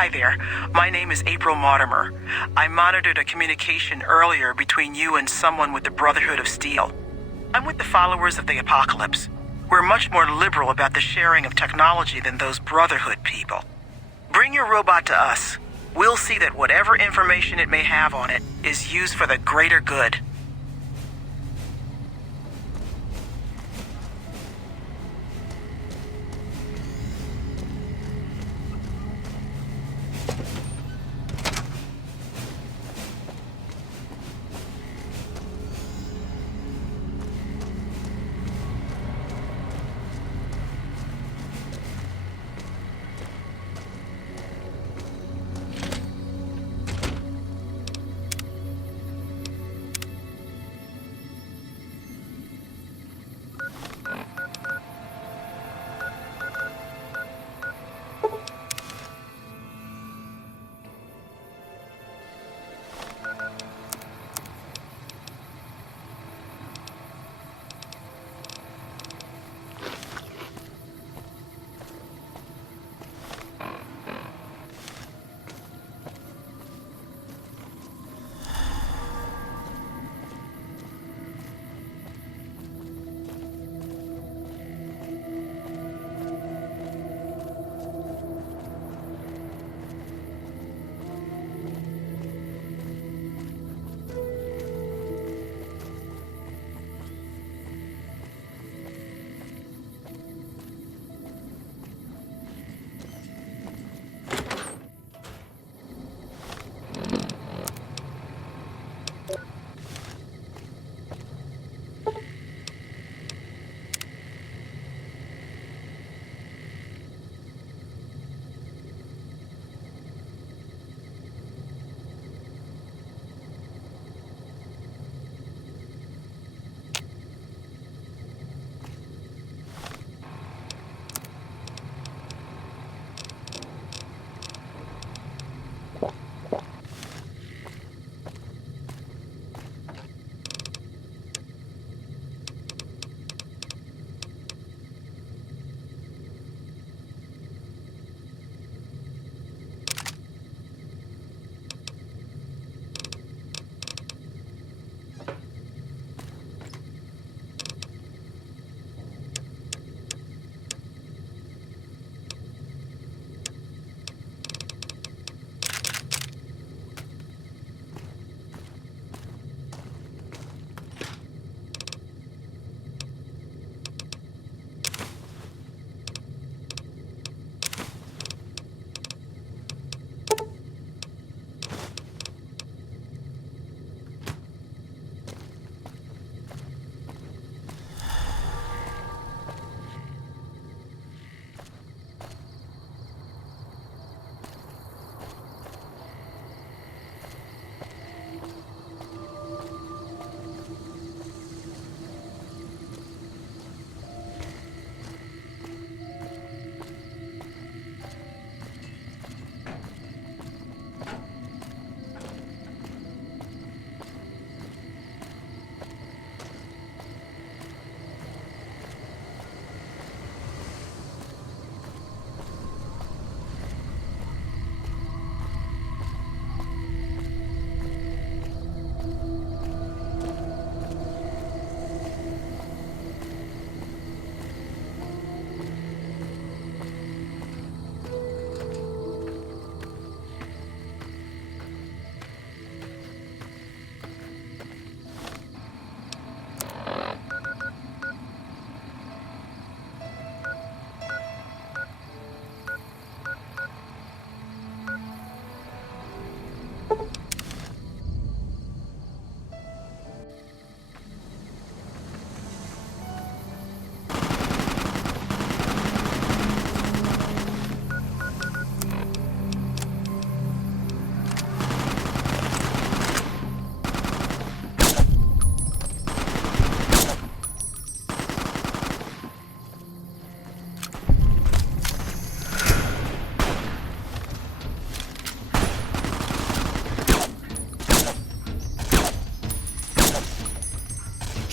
Hi there. My name is April Mortimer. I monitored a communication earlier between you and someone with the Brotherhood of Steel. I'm with the followers of the Apocalypse. We're much more liberal about the sharing of technology than those Brotherhood people. Bring your robot to us. We'll see that whatever information it may have on it is used for the greater good.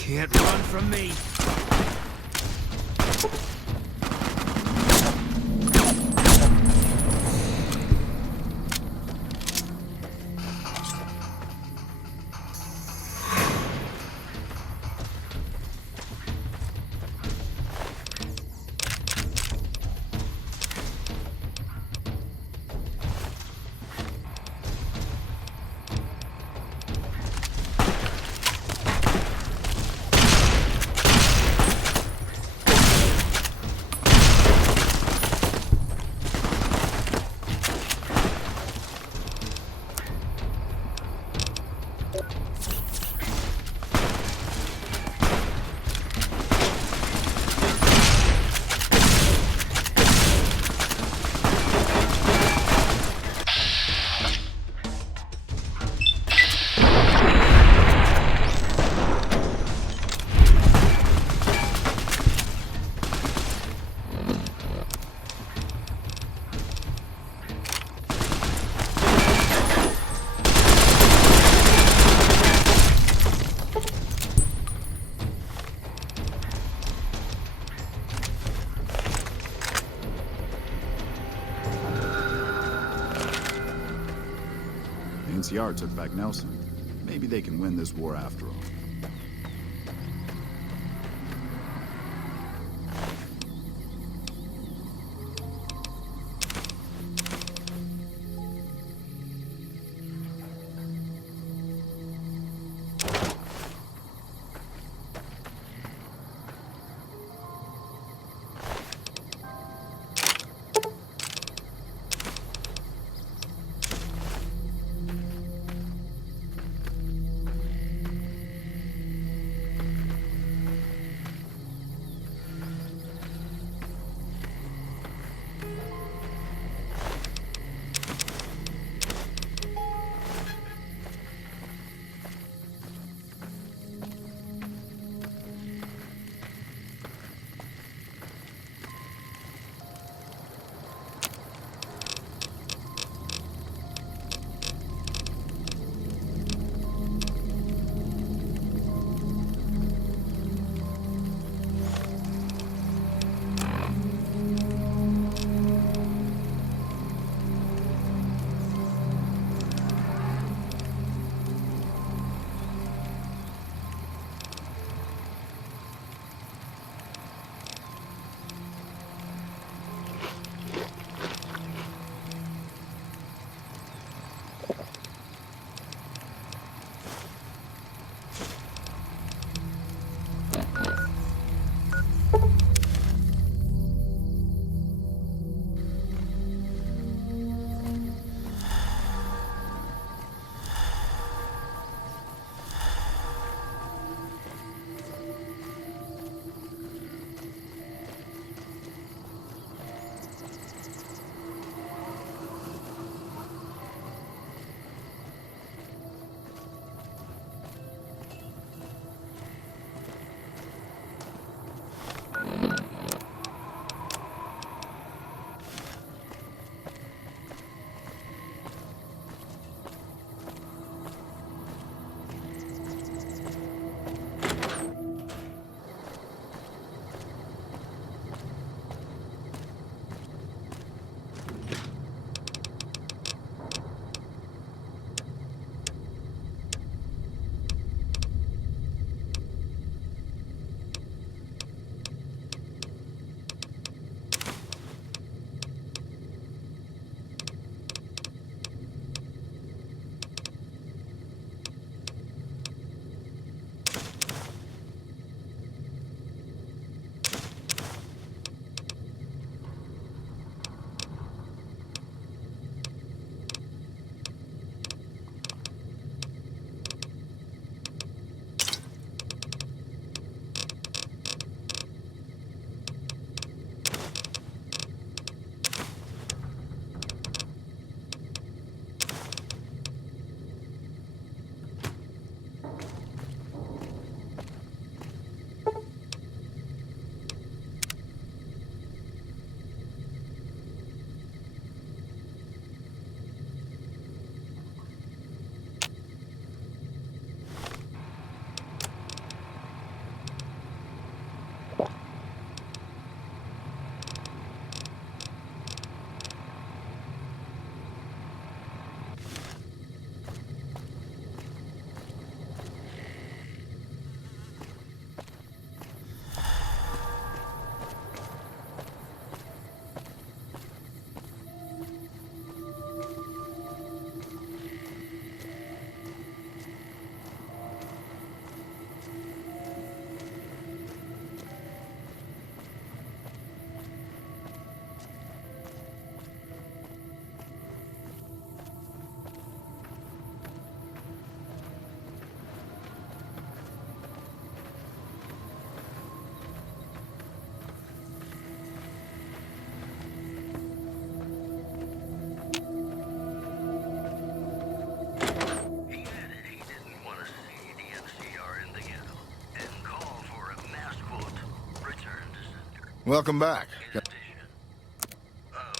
Can't run from me. NCR took back Nelson. Maybe they can win this war after all. Welcome back.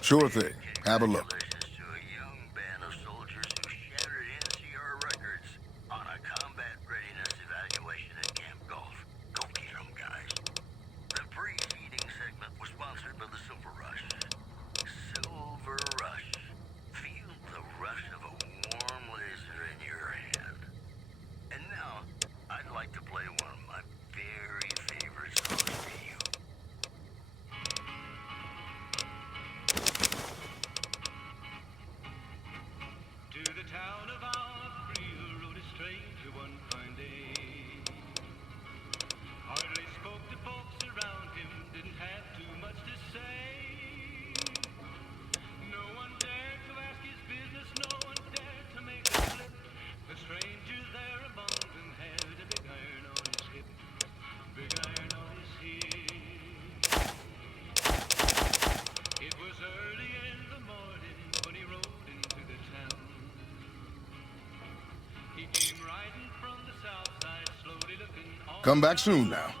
Sure thing. Have a look. Silver Rush. Feel the rush of a warm laser Come back soon now.